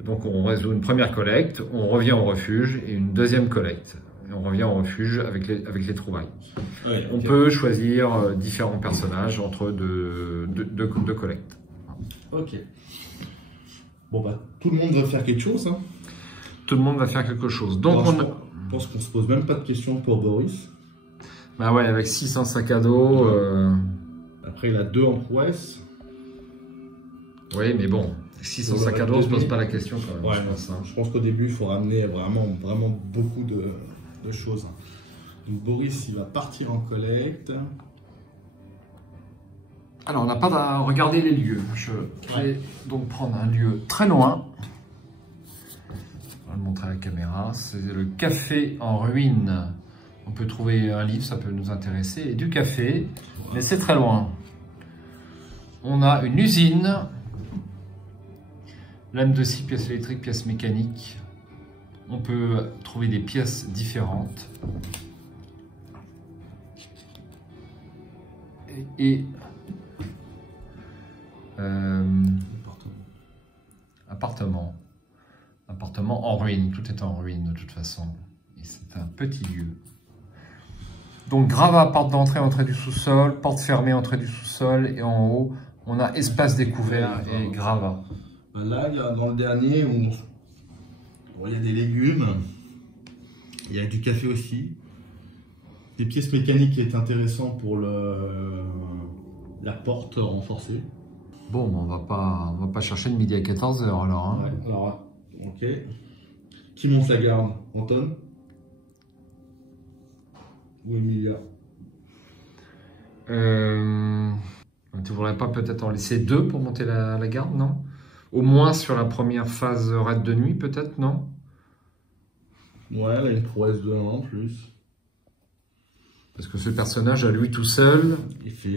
Donc, on résout une première collecte, on revient au refuge et une deuxième collecte. Et on revient au refuge avec les trouvailles. Ouais, on peut choisir différents personnages entre deux collectes. Ok. Bon, bah, tout le monde va faire quelque chose. Hein. Tout le monde va faire quelque chose. Donc, je pense qu'on se pose même pas de questions pour Boris. Bah ouais, avec 600 sacs à dos. Après, il a 2 en prouesse. Oui, mais bon, 600 sacs à dos, on ne se pose pas la question quand même. Ouais, je pense qu'au début, il faut ramener vraiment beaucoup de choses. Donc, Boris, il va partir en collecte. Alors, on n'a pas à regarder les lieux. Je vais donc prendre un lieu très loin. On va le montrer à la caméra. C'est le café en ruine. On peut trouver un livre, ça peut nous intéresser, et du café, mais c'est très loin. On a une usine, lame de scie, pièces électriques, pièces mécaniques. On peut trouver des pièces différentes. Et appartement en ruine, tout est en ruine de toute façon. Et c'est un petit lieu. Donc gravat, porte d'entrée, entrée du sous-sol, porte fermée, entrée du sous-sol, et en haut, on a espace découvert et gravat. Là, il y a, dans le dernier, il y a des légumes, il y a du café aussi, des pièces mécaniques qui est intéressant pour la porte renforcée. Bon, on va pas chercher de midi à 14 h alors. Hein. Ouais, alors, ok. Qui monte la garde? Anton? Ou Emilia? Tu voudrais pas peut-être en laisser 2 pour monter la garde, non? Au moins sur la première phase raid de nuit, peut-être, non? Ouais, elle a une prouesse de 1 en plus. Parce que ce personnage, à lui tout seul, il fait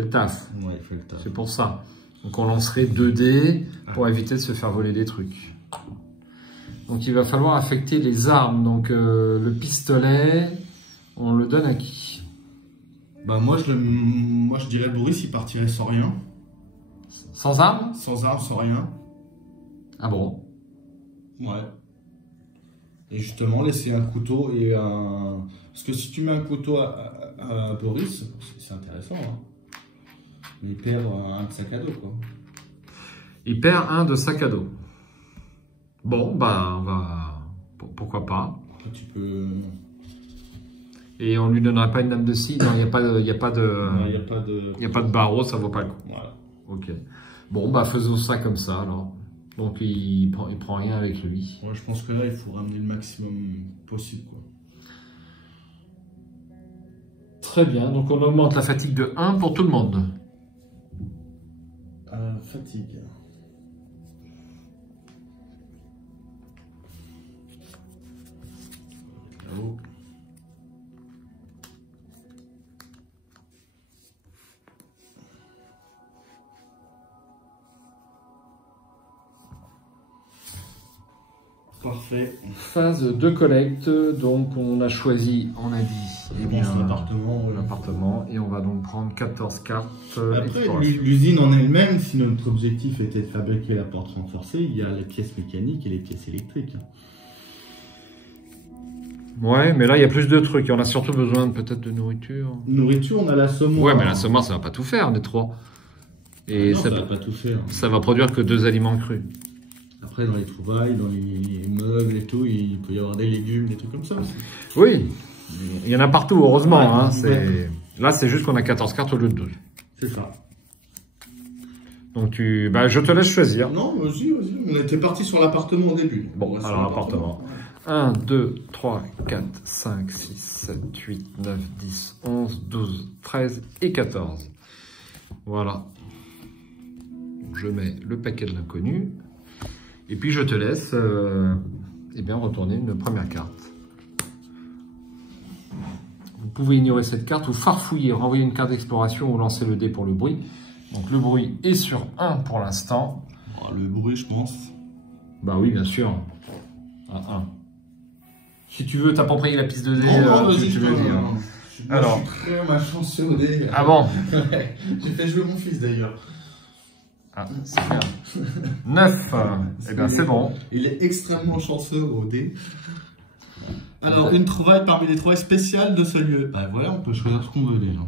le taf. Ouais, il fait le taf. C'est pour ça. Donc on lancerait 2 dés pour éviter de se faire voler des trucs. Donc il va falloir affecter les armes. Donc le pistolet, on le donne à qui? Bah moi je dirais Boris, il partirait sans rien. Sans armes? Sans armes, sans rien. Ah bon? Ouais. Et justement, laisser un couteau et un... Parce que si tu mets un couteau à Boris, c'est intéressant. Hein. Il perd un de sac à dos, quoi. Il perd un de sac à dos. Bon, bah, on va... Pourquoi pas? Après, tu peux... Et on lui donnerait pas une lame de scie? Non, il n'y a pas de... Non, il n'y a pas de... Il n'y a pas de barreau, ça vaut pas le coup. Voilà. Ok. Bon, bah faisons ça comme ça alors. Donc il prend rien avec lui. Ouais, je pense que là, il faut ramener le maximum possible, quoi. Très bien, donc on augmente la fatigue de 1 pour tout le monde. Fatigue. Oh. Parfait. Phase de collecte, donc on a choisi, on a dit, l'appartement, et on va donc prendre 14 cartes. Après, l'usine en elle-même, si notre objectif était de fabriquer la porte renforcée, il y a les pièces mécaniques et les pièces électriques. Ouais, mais là il y a plus de trucs, et on a surtout besoin peut-être de nourriture. Nourriture, on a la semoire. Ouais, mais la semoire ça va pas tout faire, on est 3. Et non, ça va pas tout faire. Ça va produire que 2 aliments crus. Après, dans les trouvailles, dans les meubles et tout, il peut y avoir des légumes, des trucs comme ça aussi. Oui, il y en a partout, heureusement. Ouais, hein, là, c'est juste qu'on a 14 cartes au lieu de 12. C'est ça. Donc, je te laisse choisir. Non, vas-y. On était parti sur l'appartement au début. Bon, alors l'appartement. 1, 2, 3, 4, 5, 6, 7, 8, 9, 10, 11, 12, 13 et 14. Voilà. Je mets le paquet de l'inconnu. Et puis je te laisse retourner une première carte. Vous pouvez ignorer cette carte ou farfouiller, renvoyer une carte d'exploration ou lancer le dé pour le bruit. Donc le bruit est sur 1 pour l'instant. Le bruit, je pense. Bah oui, bien sûr. À 1. Si tu veux t'approprier la piste de dé, vas-y, tu veux dire. Alors, je suis très malchanceux au dé. Ah bon? J'ai fait jouer mon fils d'ailleurs. Ah, c'est bien. 9. Eh bien, c'est bon. Il est extrêmement chanceux au dé. Alors, une trouvaille parmi les trouvailles spéciales de ce lieu. Bah voilà, on peut choisir ce qu'on veut déjà.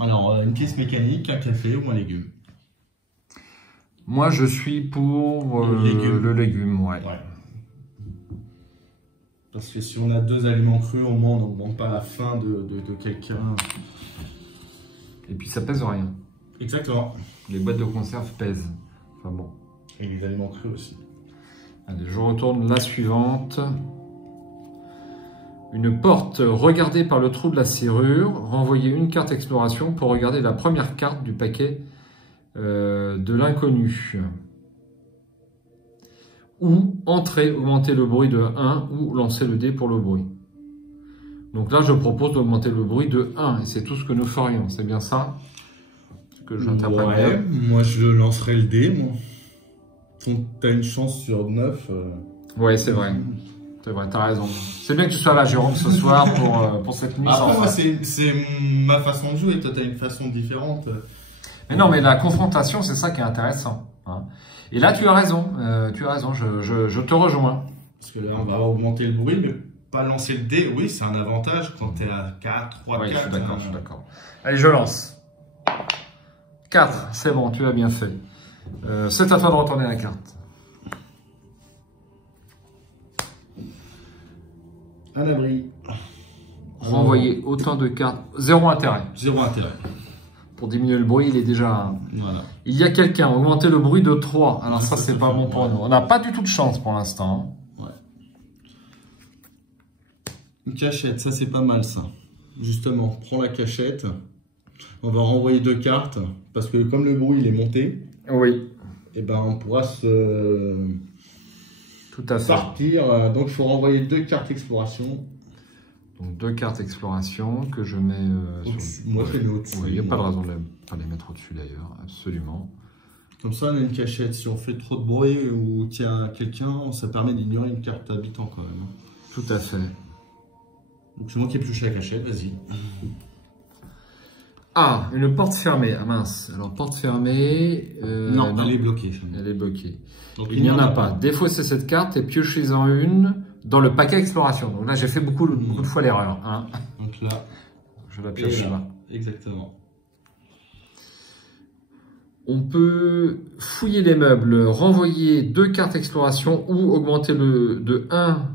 Alors, une pièce mécanique, un café ou un légume. Moi, je suis pour le légume, ouais. Parce que si on a 2 aliments crus, au moins on n'augmente pas la faim de quelqu'un. Et puis ça pèse rien. Exactement. Les boîtes de conserve pèsent. Enfin bon. Et les aliments crus aussi. Allez, je retourne la suivante. Une porte regardée par le trou de la serrure. Renvoyer une carte exploration pour regarder la première carte du paquet de l'inconnu. Ou entrer, augmenter le bruit de 1 ou lancer le dé pour le bruit. Donc là, je propose d'augmenter le bruit de 1 et c'est tout ce que nous ferions. C'est bien ça? Que j'interprète bien. Moi je lancerai le dé, moi. T'as une chance sur 9. Ouais, c'est vrai. C'est vrai, t'as raison. C'est bien que tu sois là, Jérôme, ce soir pour cette nuit. Après, moi, c'est ma façon de jouer. Toi, t'as une façon différente. Mais non, mais la confrontation, c'est ça qui est intéressant. Hein. Et là, tu as raison. Je te rejoins. Parce que là, on va augmenter le bruit, mais pas lancer le dé. Oui, c'est un avantage quand t'es à 4, 3, 4. Je suis d'accord. Allez, je lance. 4, c'est bon, tu as bien fait. C'est à toi de retourner la carte. Un abri. Renvoyer autant de cartes. 0 intérêt. 0 intérêt. Pour diminuer le bruit, il est déjà... Voilà. Il y a quelqu'un, augmenter le bruit de 3. Alors ça, c'est pas bon pour nous. On n'a pas du tout de chance pour l'instant. Ouais. Une cachette, ça c'est pas mal ça. Justement, prends la cachette. On va renvoyer 2 cartes. Parce que comme le bruit il est monté, oui. Et ben on pourra tout à fait. Partir. Donc il faut renvoyer 2 cartes exploration. Donc 2 cartes exploration que je mets Moi je les mets au-dessus. Il n'y a pas de raison de pas les mettre au-dessus d'ailleurs, absolument. Comme ça on a une cachette. Si on fait trop de bruit ou qu'il y a quelqu'un, ça permet d'ignorer une carte habitant quand même. Tout à fait. Donc c'est moi qui ai épluché la cachette, vas-y. Ah, une porte fermée. Ah mince. Alors porte fermée. Non, elle est bloquée. Elle est bloquée. Donc, il n'y en a pas. Défaussez cette carte et piochez-en une dans le paquet exploration. Donc là, j'ai fait beaucoup de fois l'erreur. Hein. Donc là, je la pioche là. Exactement. On peut fouiller les meubles, renvoyer 2 cartes exploration ou augmenter de 1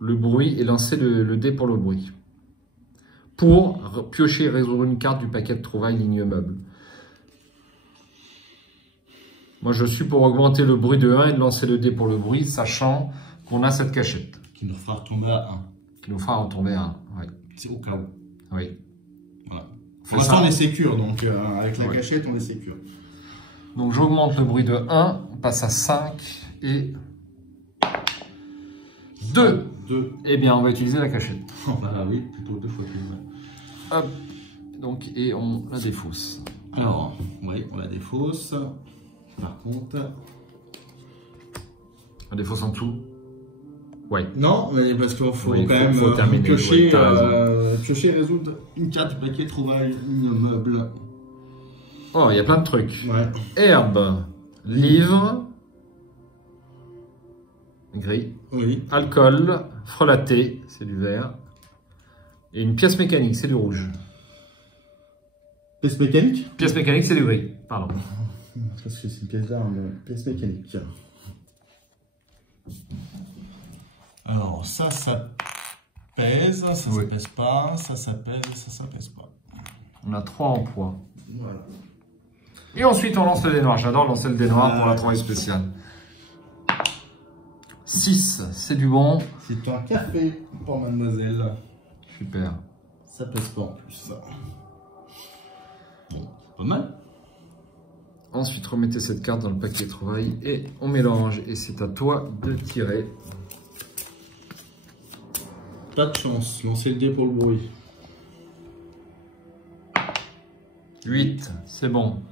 le bruit et lancer le dé pour le bruit. Pour piocher et résoudre une carte du paquet de trouvailles ligne meuble. Moi, je suis pour augmenter le bruit de 1 et de lancer le dé pour le bruit, sachant qu'on a cette cachette. Qui nous fera retomber à 1. Qui nous fera retomber à 1. Ouais. C'est au cas où. Oui. Voilà. Pour l'instant, on est sécure, donc avec la cachette, on est sécure. Donc, j'augmente le bruit de 1, on passe à 5 et 2. 2. Eh bien, on va utiliser la cachette. Bah oui, plutôt 2 fois plus. Hop. Donc, et on la défausse. Alors, oui, on la défausse. Par contre... On défausse en dessous. Ouais. Non, mais parce qu'il faut Oui, quand même terminer, piocher, ouais, piocher et résoudre une carte du paquet trouvaille, une meuble. Oh, il y a plein de trucs. Ouais. Herbe, livre, gris, Oui. alcool, frelaté, c'est du vert, et une pièce mécanique, c'est du rouge. Pièce mécanique? Pièce mécanique, c'est du gris, pardon. Parce que c'est une pièce d'arme, pièce mécanique. Alors, ça pèse, ça Oui. pèse pas, ça pèse, ça pèse pas. On a 3 en poids. Voilà. Et ensuite, on lance le dé noir. J'adore lancer le dé noir pour la trouvaille spéciale. 6, c'est du bon. C'est un café pour mademoiselle. Super. Ça pèse pas en plus, ça. Bon, pas mal. Ensuite, remettez cette carte dans le paquet trouvaille et on mélange. Et c'est à toi de tirer. Pas de chance, lancez le dé pour le bruit. 8, c'est bon.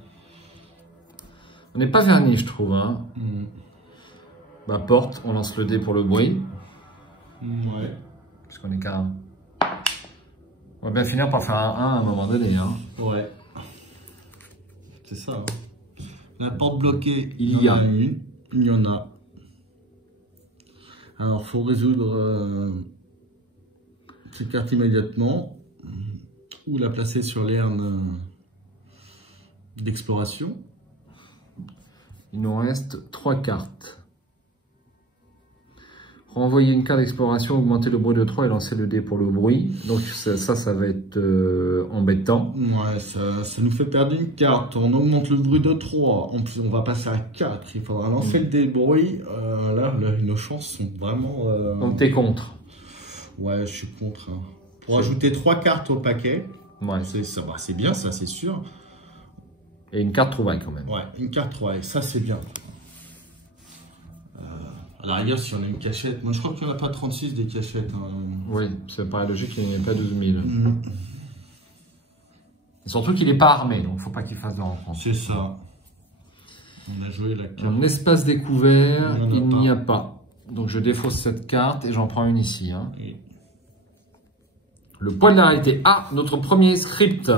On n'est pas verni, je trouve. Hein. Bah, porte, on lance le dé pour le bruit. Ouais. Puisqu'on est qu'à 1. On va bien finir par faire un 1 à un moment donné. Hein. Ouais. C'est ça. Hein. La porte bloquée, Il y a une. Il y en a. Alors, il faut résoudre cette carte immédiatement. Ou la placer sur l'herbe d'exploration. Il nous reste 3 cartes. Renvoyer une carte d'exploration, augmenter le bruit de 3 et lancer le dé pour le bruit. Donc ça va être embêtant. Ouais, ça nous fait perdre une carte. On augmente le bruit de 3. En plus, on va passer à 4. Il faudra lancer le dé de bruit. Là, nos chances sont vraiment... Donc t'es contre. Ouais, je suis contre. Hein. Pour ajouter 3 cartes au paquet, Ouais. c'est bien, ça, c'est sûr. Et une carte trouvaille quand même. Ouais, une carte 3, ça c'est bien. À la rigueur, si on a une cachette, moi je crois qu'il n'y en a pas 36 des cachettes. Hein. Oui, ça paraît logique qu'il n'y ait pas 12 000. Et surtout qu'il n'est pas armé, donc il ne faut pas qu'il fasse de rencontre. C'est ça. On a joué la carte. Un espace découvert, il n'y a a pas. Donc je défausse cette carte et j'en prends une ici. Hein. Oui. Le poil de la réalité. Ah, notre premier script.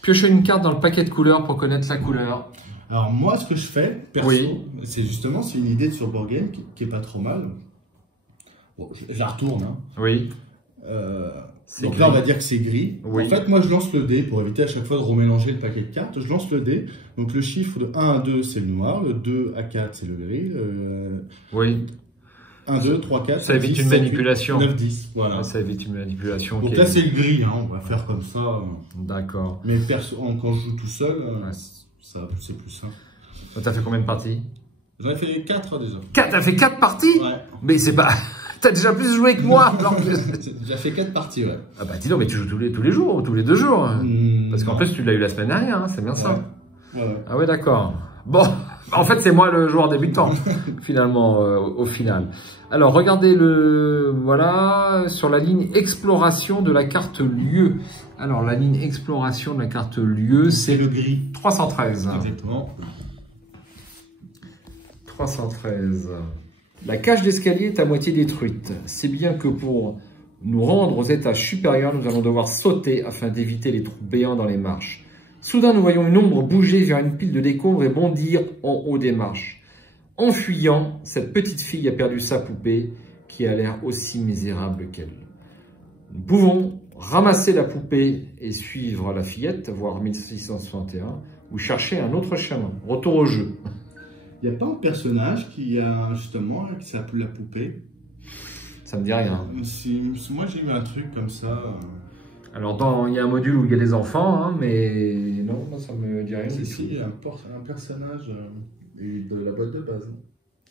Piocher une carte dans le paquet de couleurs pour connaître la couleur. Alors moi, ce que je fais, perso, Oui. c'est justement, c'est une idée de sur Board Game qui est pas trop mal. Bon, je la retourne. Hein. Oui. Donc là, on va dire que c'est gris. Oui. En fait, moi, je lance le dé pour éviter à chaque fois de remélanger le paquet de cartes. Je lance le dé. Donc le chiffre de 1 à 2, c'est le noir. Le 2 à 4, c'est le gris. Oui. 1, 2, 3, 4, Ça évite 10, une 7, manipulation. 8, 9, 10. Voilà. Ça évite une manipulation. Donc qui là, est- c'est le gris. Hein. On va faire comme ça. D'accord. Mais perso, quand je joue tout seul, Ouais. ça, c'est plus simple. T'as fait combien de parties? J'en ai fait 4 déjà. T'as fait 4 parties? Ouais. Mais c'est pas... T'as déjà plus joué que moi. Alors que... J'ai déjà fait 4 parties, ouais. Ah bah dis donc, mais tu joues tous les jours, tous les 2 jours. Parce qu'en non. plus, tu l'as eu la semaine dernière, hein, c'est bien ça. Ouais. Ah ouais, d'accord. Bon, en fait, c'est moi le joueur débutant, finalement, au final. Alors, regardez voilà, sur la ligne exploration de la carte lieu. Alors, la ligne exploration de la carte lieu, C'est c'est le gris. 313. Exactement. 313. La cage d'escalier est à moitié détruite. C'est bien que pour nous rendre aux étages supérieurs, nous allons devoir sauter afin d'éviter les trous béants dans les marches. Soudain, nous voyons une ombre bouger vers une pile de décombres et bondir en haut des marches. En fuyant, cette petite fille a perdu sa poupée qui a l'air aussi misérable qu'elle. Nous pouvons ramasser la poupée et suivre la fillette, voire 1661, ou chercher un autre chemin. Retour au jeu. Il n'y a pas un personnage qui a justement, qui s'appelle la poupée. Ça me dit rien. Moi j'ai eu un truc comme ça. Alors, il y a un module où il y a les enfants, hein, mais non, moi, ça me dit rien. Si, il y a un personnage. et de la boîte de base.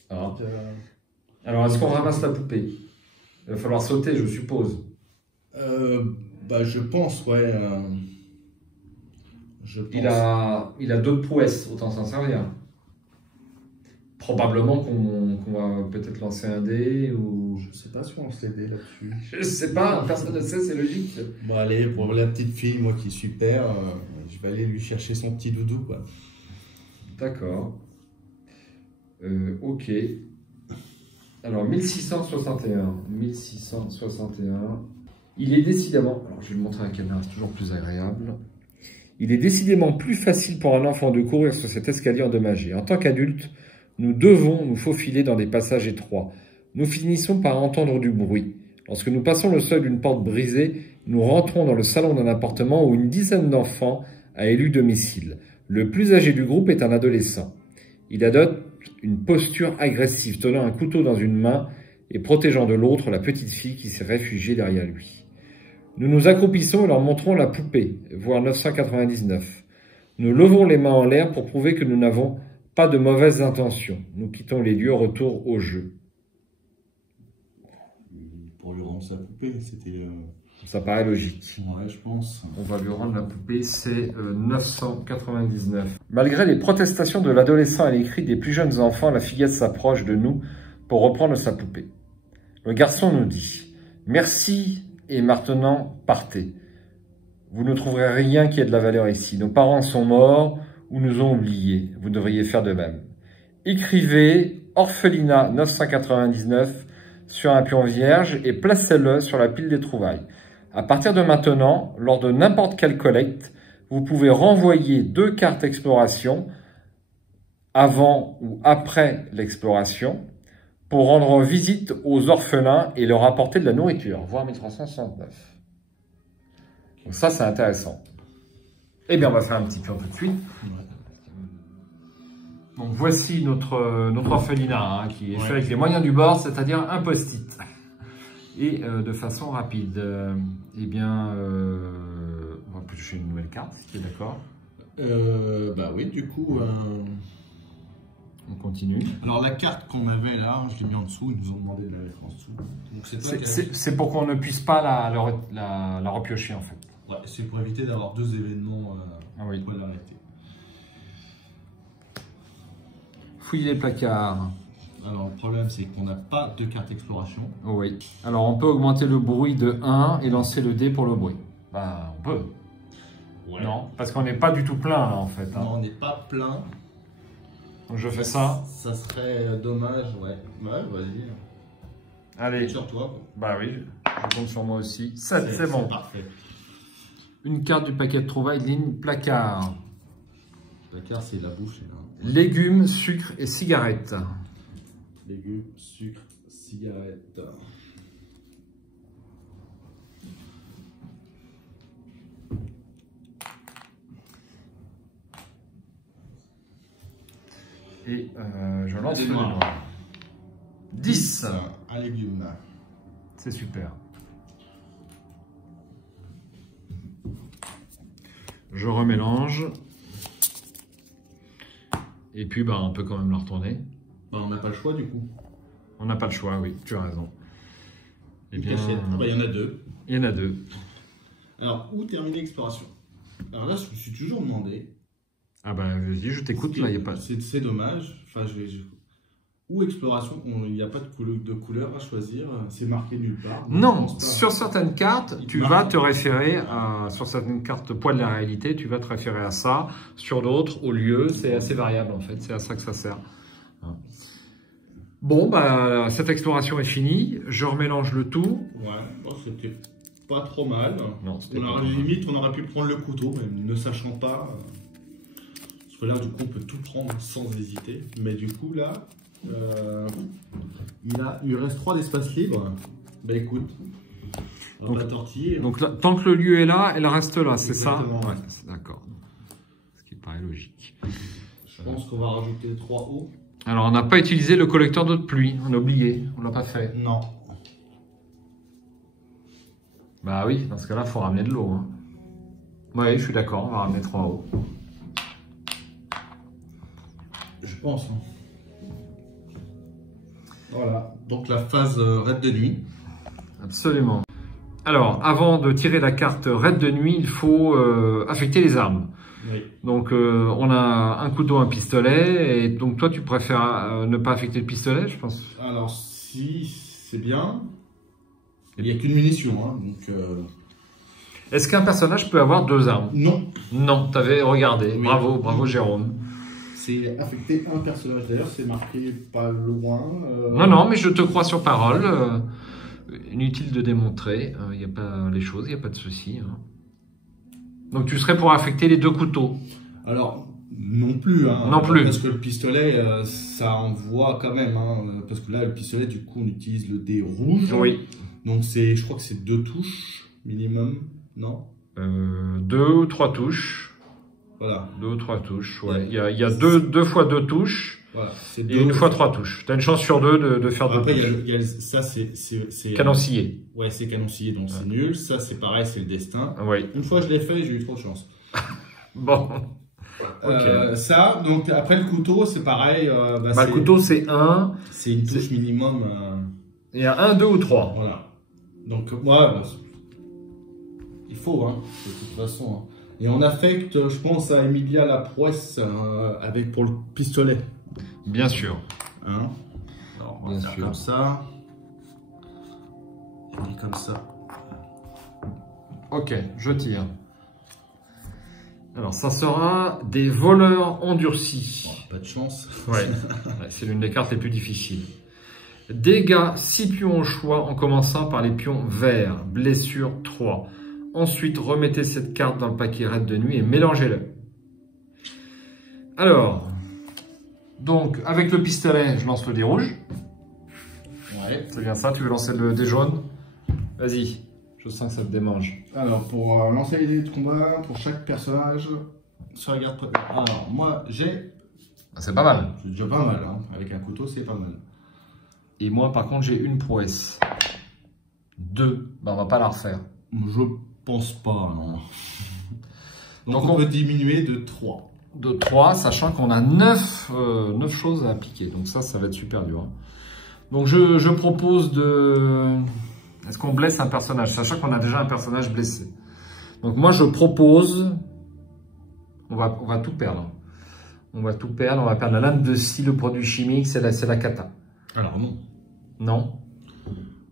Ah. Donc, Alors, est-ce qu'on ramasse la poupée? Il va falloir sauter, je suppose. bah, je pense, ouais. Je pense. Il a d'autres prouesses, autant s'en servir. Probablement qu'on va peut-être lancer un dé ou... Je sais pas si on lance les dés là-dessus. Je sais pas, personne ne sait, c'est logique. Bon, allez, pour la petite fille, moi qui suis père, je vais aller lui chercher son petit doudou, quoi. D'accord. Ok. Alors, 1661. 1661. Il est décidément... Alors, je vais le montrer à la caméra, c'est toujours plus agréable. Il est décidément plus facile pour un enfant de courir sur cet escalier endommagé. En tant qu'adulte, nous devons nous faufiler dans des passages étroits. Nous finissons par entendre du bruit. Lorsque nous passons le seuil d'une porte brisée, nous rentrons dans le salon d'un appartement où une dizaine d'enfants a élu domicile. Le plus âgé du groupe est un adolescent. Il adopte une posture agressive, tenant un couteau dans une main et protégeant de l'autre la petite fille qui s'est réfugiée derrière lui. Nous nous accroupissons et leur montrons la poupée, voire 999. Nous levons les mains en l'air pour prouver que nous n'avons pas de mauvaises intentions. Nous quittons les lieux, retour au jeu. Pour lui rendre sa poupée, c'était... Ça paraît logique. Ouais, je pense. On va lui rendre la poupée, c'est 999. Malgré les protestations de l'adolescent et les cris des plus jeunes enfants, la fillette s'approche de nous pour reprendre sa poupée. Le garçon nous dit « Merci et maintenant partez. Vous ne trouverez rien qui ait de la valeur ici. Nos parents sont morts ou nous ont oubliés. Vous devriez faire de même. Écrivez orphelinat 999 sur un pion vierge et placez-le sur la pile des trouvailles. À partir de maintenant, lors de n'importe quelle collecte, vous pouvez renvoyer 2 cartes exploration avant ou après l'exploration pour rendre visite aux orphelins et leur apporter de la nourriture, voire 1369. Donc ça, c'est intéressant. Eh bien, on va faire un petit pion tout de suite. Donc voici notre orphelinat qui est fait avec les moyens du bord, c'est-à-dire un post-it. Et de façon rapide. Eh bien, on va piocher une nouvelle carte, si tu es d'accord. Bah oui, du coup... On continue. Alors la carte qu'on avait là, je l'ai mis en dessous, ils nous ont demandé de la mettre en dessous. C'est pour qu'on ne puisse pas la repiocher en fait. Ouais, c'est pour éviter d'avoir 2 événements polarité. Fouiller les placards. Alors le problème c'est qu'on n'a pas de carte exploration. Oui. Alors on peut augmenter le bruit de 1 et lancer le dé pour le bruit. Bah on peut. Ouais. Non, parce qu'on n'est pas du tout plein là en fait. Hein. Non, on n'est pas plein. Donc je fais ça. Ça serait dommage, ouais. Ouais, vas-y. Allez. Sur toi. Bah oui, je compte sur moi aussi. 7, c'est bon. Parfait. Une carte du paquet de trouvailles, ligne placard. Placard, c'est la bouffe. Légumes, sucre et cigarettes. Légumes, sucre, cigarettes. Et je lance le noir. 10. Un légume. C'est super. Je remélange. Et puis, bah, on peut quand même la retourner. Bah, on n'a pas le choix du coup. On n'a pas le choix, oui, tu as raison. Eh bien, il y en a 2. Il y en a 2. Alors, où terminer l'exploration? Alors là, je me suis toujours demandé. Ah bah, vas-y, je t'écoute, là, il n'y a pas... C'est dommage. Enfin, Où exploration, il n'y a pas de couleur à choisir, c'est marqué nulle part. Non, sur certaines cartes, tu vas te référer à... Sur certaines cartes poids de la réalité, tu vas te référer à ça. Sur d'autres, au lieu, c'est assez variable en fait, c'est à ça que ça sert. Bon, bah, cette exploration est finie. Je remélange le tout. Ouais, bon, c'était pas trop mal. Non, limite, on aurait pu prendre le couteau, même ne sachant pas. Parce que là, du coup, on peut tout prendre sans hésiter. Mais du coup, là, il reste 3 d'espace libre. Bah écoute, donc, la tortille. Donc là, tant que le lieu est là, elle reste là, c'est ça? Ouais, d'accord. Ce qui paraît logique. Je pense qu'on va rajouter 3 hauts. Alors, on n'a pas utilisé le collecteur d'eau de pluie. On a oublié. On l'a pas fait. Non. Bah oui, dans ce cas-là, il faut ramener de l'eau. Hein. Oui, je suis d'accord. On va ramener 3 hauts. pense. Hein. Voilà, donc la phase raid de nuit. Absolument. Alors, avant de tirer la carte raid de nuit, il faut affecter les armes. Oui. Donc, on a un couteau, un pistolet, et donc toi, tu préfères ne pas affecter le pistolet, je pense. Alors, si c'est bien, il n'y a qu'une munition, hein, donc... Est-ce qu'un personnage peut avoir 2 armes? Non. Non, tu avais regardé. Oui. Bravo, bravo Jérôme. C'est affecter un personnage. D'ailleurs, c'est marqué pas loin. Non, non, mais je te crois sur parole. Inutile de démontrer. Il n'y a pas les choses, il n'y a pas de souci. Hein. Donc tu serais pour affecter les 2 couteaux? Alors, non plus. Hein, non plus. Parce que le pistolet, ça envoie quand même. Hein, parce que là, le pistolet, du coup, on utilise le dé rouge. Oui. Donc, je crois que c'est 2 touches minimum, non? 2 ou 3 touches. Voilà. 2 ou 3 touches, ouais. Il y a 2 fois 2 touches. Voilà, et 1 fois 3 touches. Tu as une chance sur 2 de faire 2 Après, touches. Ça, c'est... Canoncillé. Ouais, c'est canoncillé, donc c'est nul. Ça, c'est pareil, c'est le destin. Oui. Une fois je l'ai fait, j'ai eu trop de chance. Bon. Okay. Ça, donc après le couteau, c'est pareil. Le couteau, c'est 1. C'est une touche minimum. Il y a 1, 2 ou 3. Voilà. Donc, moi, il faut, hein, de toute façon. Hein. Et on affecte, je pense, à Emilia la prouesse pour le pistolet. Bien sûr. Hein? Alors, on va faire comme ça. Et comme ça. Ok, je tire. Alors, ça sera des voleurs endurcis. Oh, pas de chance. Ouais, c'est l'une des cartes les plus difficiles. Dégâts 6 pions au choix en commençant par les pions verts. Blessure 3. Ensuite, remettez cette carte dans le paquet raid de nuit et mélangez-le. Alors, donc, avec le pistolet, je lance le dé rouge. Ouais. C'est bien ça, tu veux lancer le dé jaune? Vas-y, je sens que ça te démange. Alors, pour lancer les dés de combat, pour chaque personnage, sur la garde prévue. Alors, moi, j'ai... C'est pas mal. C'est déjà pas mal, hein. Avec un couteau, c'est pas mal. Et moi, par contre, j'ai une prouesse. 2. Ben, on va pas la refaire. Je pense pas, non. Donc on peut diminuer de 3. De 3, sachant qu'on a 9 choses à appliquer. Donc ça va être super dur. Hein. Donc je propose de... Est-ce qu'on blesse un personnage? Sachant qu'on a déjà un personnage blessé. Donc moi, je propose... On va tout perdre. On va tout perdre. On va perdre la lame de scie, le produit chimique, c'est la kata. Alors non. Non.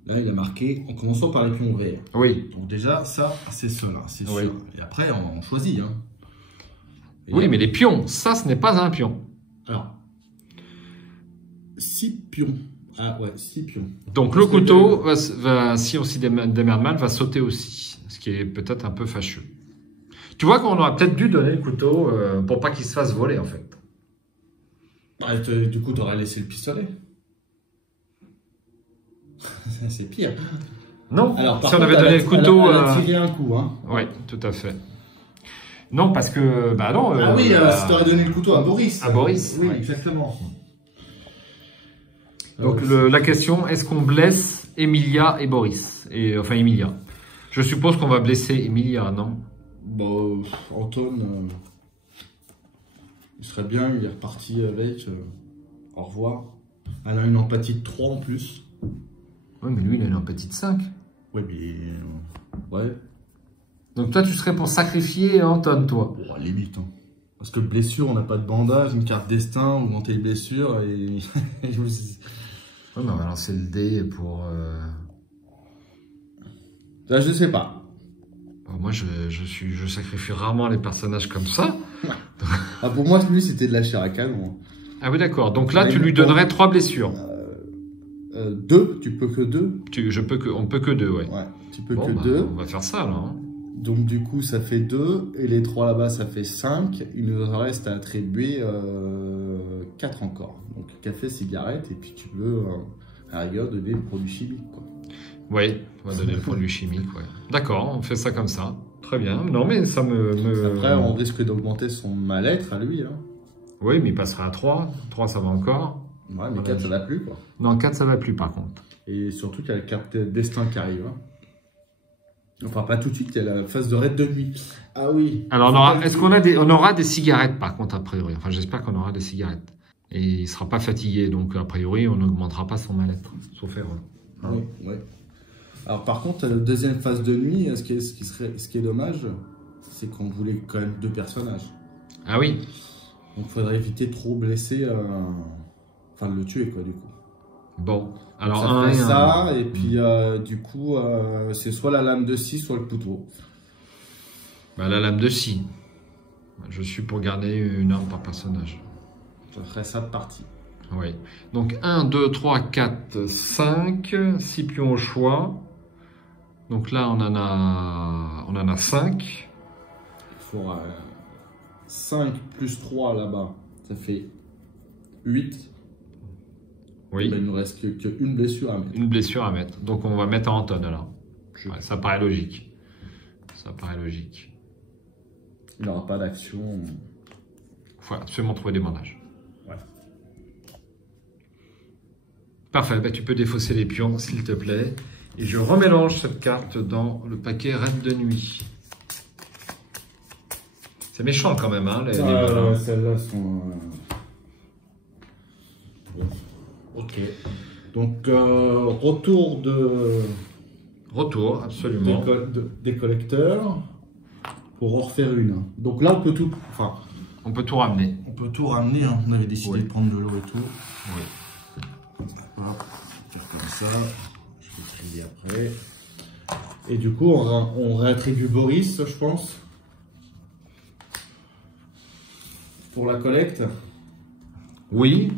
Là, il a marqué en commençant par les pions verts. Oui. Donc déjà, ça, c'est cela, c'est oui. sûr. Et après, on choisit. Hein. Oui, mais les pions, ça, ce n'est pas un pion. Alors, 6 pions. Ah ouais, 6 pions. Donc le couteau, si on s'y démerde mal, va sauter aussi. Ce qui est peut-être un peu fâcheux. Tu vois qu'on aurait peut-être dû donner le couteau pour pas qu'il se fasse voler, en fait. Ah, du coup, tu aurais laissé le pistolet. C'est pire. Non, alors, si on avait donné le couteau... Elle a tiré un coup, hein. Oui, tout à fait. Non, parce que... Bah non... ah oui, si tu aurais donné le couteau à Boris. À Boris. Oui, ouais. Exactement. Donc la question, est-ce qu'on blesse Emilia et Boris? Enfin, Emilia. Je suppose qu'on va blesser Emilia, non? Bon, Anton... il serait bien, il est reparti avec. Au revoir. Elle a une empathie de 3 en plus. Oui, mais lui, il a une empathie de 5. Oui, mais... ouais. Donc toi, tu serais pour sacrifier Anton, toi? Oh, limite. Hein. Parce que blessure, on n'a pas de bandage, une carte destin, augmenter les blessures, et... je me suis... Oui, mais on va lancer le dé pour... Là, je sais pas. Moi, je sacrifie rarement les personnages comme ça. Ah, pour moi, lui, c'était de la chair à canon. Ah oui, d'accord. Donc là, tu lui donnerais 3 blessures. 2, tu peux que 2. On peut que 2, ouais. Ouais, tu peux bon, que 2. On va faire ça, là. Hein. Donc, du coup, ça fait 2. Et les 3 là-bas, ça fait 5. Il nous reste à attribuer 4 encore. Donc, café, cigarette. Et puis, tu peux, à la rigueur, donner le produit chimique, quoi. Oui, on va donner le produit chimique, ouais. D'accord, on fait ça comme ça. Très bien. Non, mais ça me... Après, on risque d'augmenter son mal-être à lui. Hein. Oui, mais il passera à 3. 3, ça va encore. Ouais, mais 4, ça va plus, quoi. Non, 4, ça va plus, par contre. Et surtout qu'il y a la carte destin qui arrive. Hein. Enfin, pas tout de suite, il y a la phase de raid de nuit. Ah oui. Alors, est-ce qu'on on aura des cigarettes, par contre, a priori? Enfin, j'espère qu'on aura des cigarettes. Et il ne sera pas fatigué, donc a priori, on n'augmentera pas son mal-être, sauf erreur. Hein. Oui, oui. Alors par contre, la deuxième phase de nuit, ce qui est dommage, c'est qu'on voulait quand même 2 personnages. Ah oui. Donc il faudrait éviter de trop blesser, enfin de le tuer quoi du coup. Bon, alors ça fait ça, et puis du coup, c'est soit la lame de scie, soit le couteau. Bah, la lame de scie. Je suis pour garder une arme par personnage. Ça ferait ça de partie. Oui. Donc 1, 2, 3, 4, 5, 6 pions au choix. Donc là, on en a 5. Il faudra 5 plus 3 là-bas, ça fait 8. Oui. Ben, il ne nous reste qu'une blessure à mettre. Une blessure à mettre. Donc on va mettre Anton alors. Ouais, ça paraît logique. Ça paraît logique. Il n'aura pas d'action. Il faut absolument trouver des bandages. Ouais. Parfait, bah, tu peux défausser les pions s'il te plaît. Et je remélange cette carte dans le paquet Reine de nuit. C'est méchant quand même, hein, les celles-là sont... Ok. Donc, retour de... Retour, absolument. Des collecteurs pour en refaire une. Donc là, on peut tout... Enfin, on peut tout ramener. On peut tout ramener. Hein. On avait décidé de prendre de l'eau et tout. Oui. Voilà. Faire comme ça. Je vais trier après. Et du coup, on réattribue Boris, je pense. Pour la collecte. Oui.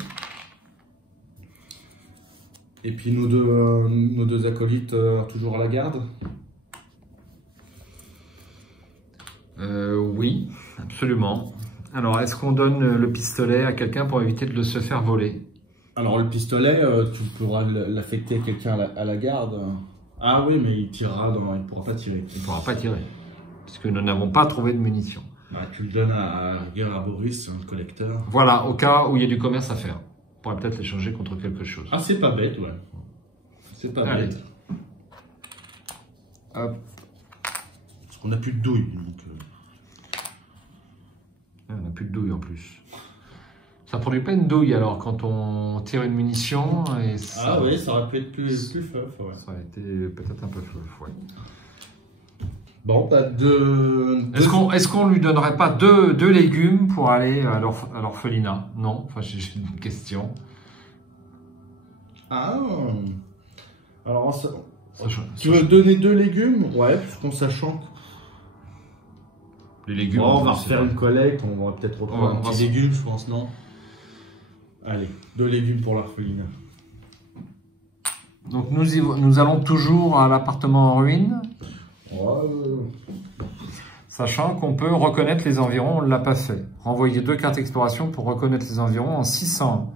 Et puis nos deux acolytes toujours à la garde. Oui, absolument. Alors, est-ce qu'on donne le pistolet à quelqu'un pour éviter de se faire voler? Alors le pistolet, tu pourras l'affecter à quelqu'un à la garde. Ah oui, mais il ne pourra pas tirer. Il ne pourra pas tirer, puisque nous n'avons pas trouvé de munitions. Bah, tu le donnes à Boris, le collecteur. Voilà, au cas où il y a du commerce à faire. On pourrait peut-être l'échanger contre quelque chose. Ah, c'est pas bête, ouais. C'est pas bête. Hop. Parce qu'on n'a plus de douille. Donc, on n'a plus de douille en plus. Ça produit pas une douille alors quand on tire une munition et ça... Ah oui, ça aurait pu être plus fluff, ouais. Ça aurait été peut-être un peu fluff, ouais. Bon, bah Est-ce qu'on lui donnerait pas deux légumes pour aller à l'orphelinat? Non, enfin j'ai une question. Ah. Alors, tu veux donner 2 légumes? Ouais, en sachant que... Les légumes... on va refaire une collecte, on va peut-être retrouver un petit légume, je pense, non? Allez, 2 légumes pour l'orphelinat. Donc nous allons toujours à l'appartement en ruine. Sachant qu'on peut reconnaître les environs, on ne l'a pas fait. Renvoyer 2 cartes exploration pour reconnaître les environs en 600.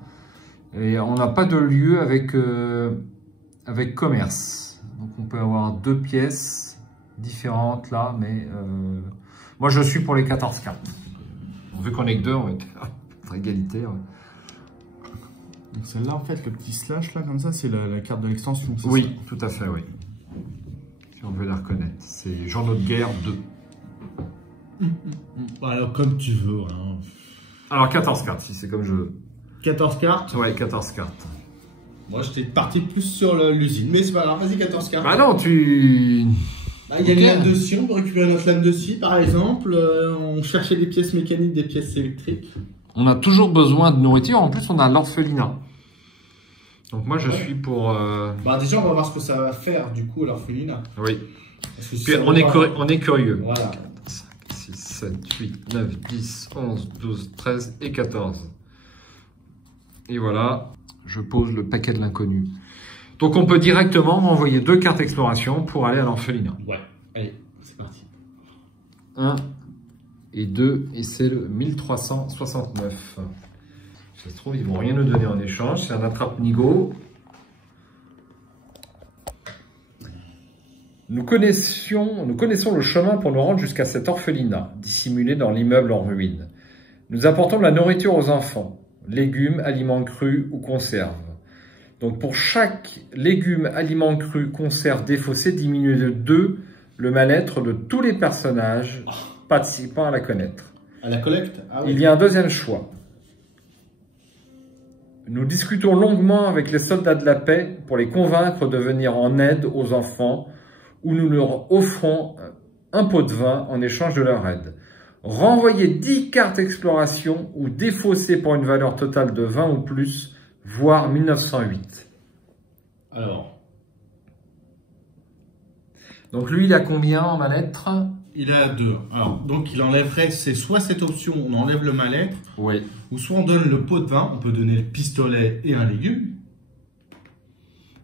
Et on n'a pas de lieu avec commerce. Donc on peut avoir 2 pièces différentes là, mais moi je suis pour les 14 cartes. Vu qu'on est que 2, on va être à égalité. Ouais. Donc celle-là, en fait, le petit slash là, comme ça, c'est la carte de l'extension. Oui, tout à fait, oui. Si on veut la reconnaître. C'est Journaux de guerre 2. Alors, comme tu veux. Hein. Alors, 14 cartes, si c'est comme je veux. 14 cartes? Ouais, 14 cartes. Moi, j'étais parti plus sur l'usine. Mais c'est pas grave, vas-y, 14 cartes. Bah non, tu... Bah, il y a une lame de scie, on peut récupérer notre lame de scie, par exemple. On cherchait des pièces mécaniques, des pièces électriques. On a toujours besoin de nourriture. En plus, on a l'orphelinat. Donc moi, je suis pour... Bah déjà, on va voir ce que ça va faire, du coup, à l'orphelinat. Oui. Si puis, on est curieux. Voilà. 4, 5, 6, 7, 8, 9, 10, 11, 12, 13 et 14. Et voilà, je pose le paquet de l'inconnu. Donc on peut directement envoyer 2 cartes exploration pour aller à l'orphelinat. Ouais. Allez, c'est parti. 1 et 2, et c'est le 1369. Ça se trouve, ils vont rien nous donner en échange. C'est un attrape-nigo. Nous connaissons le chemin pour nous rendre jusqu'à cet orphelinat, dissimulé dans l'immeuble en ruine. Nous apportons de la nourriture aux enfants, légumes, aliments crus ou conserves. Donc pour chaque légume, aliment cru, conserve défaussé, diminuez de 2 le mal-être de tous les personnages participant à la collecte. À la collecte? Ah oui. Il y a un deuxième choix. Nous discutons longuement avec les soldats de la paix pour les convaincre de venir en aide aux enfants, où nous leur offrons un pot de vin en échange de leur aide. Renvoyer 10 cartes exploration ou défausser pour une valeur totale de 20 ou plus, voire 1908. Alors. Donc lui, il a combien en mal-être? Il a 2. Alors, donc il enlèverait, c'est soit cette option, on enlève le mal-être, Oui. ou soit on donne le pot de vin, on peut donner le pistolet et un légume.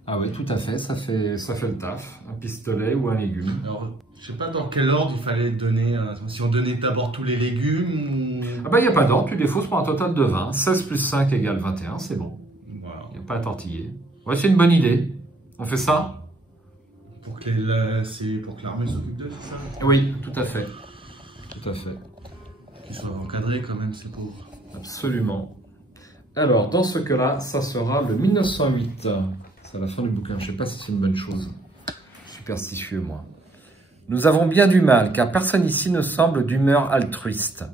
Ah oui, tout à fait, ça fait le taf. Un pistolet ou un légume. Alors, je sais pas dans quel ordre il fallait donner, si on donnait d'abord tous les légumes ou... Ah bah il n'y a pas d'ordre, tu défausses pour un total de 20. 16 plus 5 égale 21, c'est bon. Voilà. Il n'y a pas à tortiller. Ouais, c'est une bonne idée. On fait ça? Pour que l'armée s'occupe d'eux, c'est ça? Oui, tout à fait. Tout à fait. Qu'ils soient encadrés quand même, ces pauvres. Absolument. Alors, dans ce cas-là, ça sera le 1908. C'est à la fin du bouquin. Je ne sais pas si c'est une bonne chose. Superstitieux, moi. Nous avons bien du mal, car personne ici ne semble d'humeur altruiste.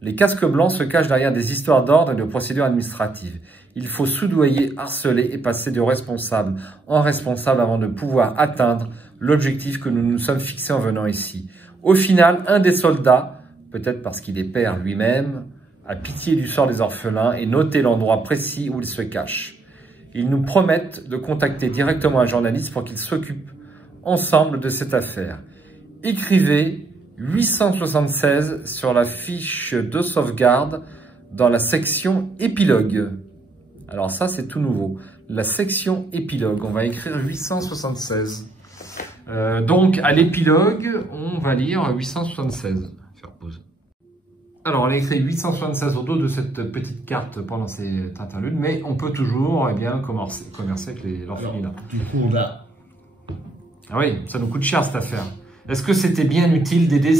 Les casques blancs se cachent derrière des histoires d'ordre et de procédures administratives. Il faut soudoyer, harceler et passer de responsable en responsable avant de pouvoir atteindre l'objectif que nous nous sommes fixés en venant ici. Au final, un des soldats, peut-être parce qu'il est père lui-même, a pitié du sort des orphelins et noté l'endroit précis où ils se cachent. Ils nous promettent de contacter directement un journaliste pour qu'il s'occupe ensemble de cette affaire. Écrivez 876 sur la fiche de sauvegarde dans la section épilogue. Alors ça, c'est tout nouveau. La section épilogue, on va écrire 876. Donc, à l'épilogue, on va lire 876. Faire pause. Alors, on a écrit 876 au dos de cette petite carte pendant cette interlude, mais on peut toujours commercer avec l'orphelinat. Du coup, on a... Ah oui, ça nous coûte cher cette affaire. Est-ce que c'était bien utile d'aider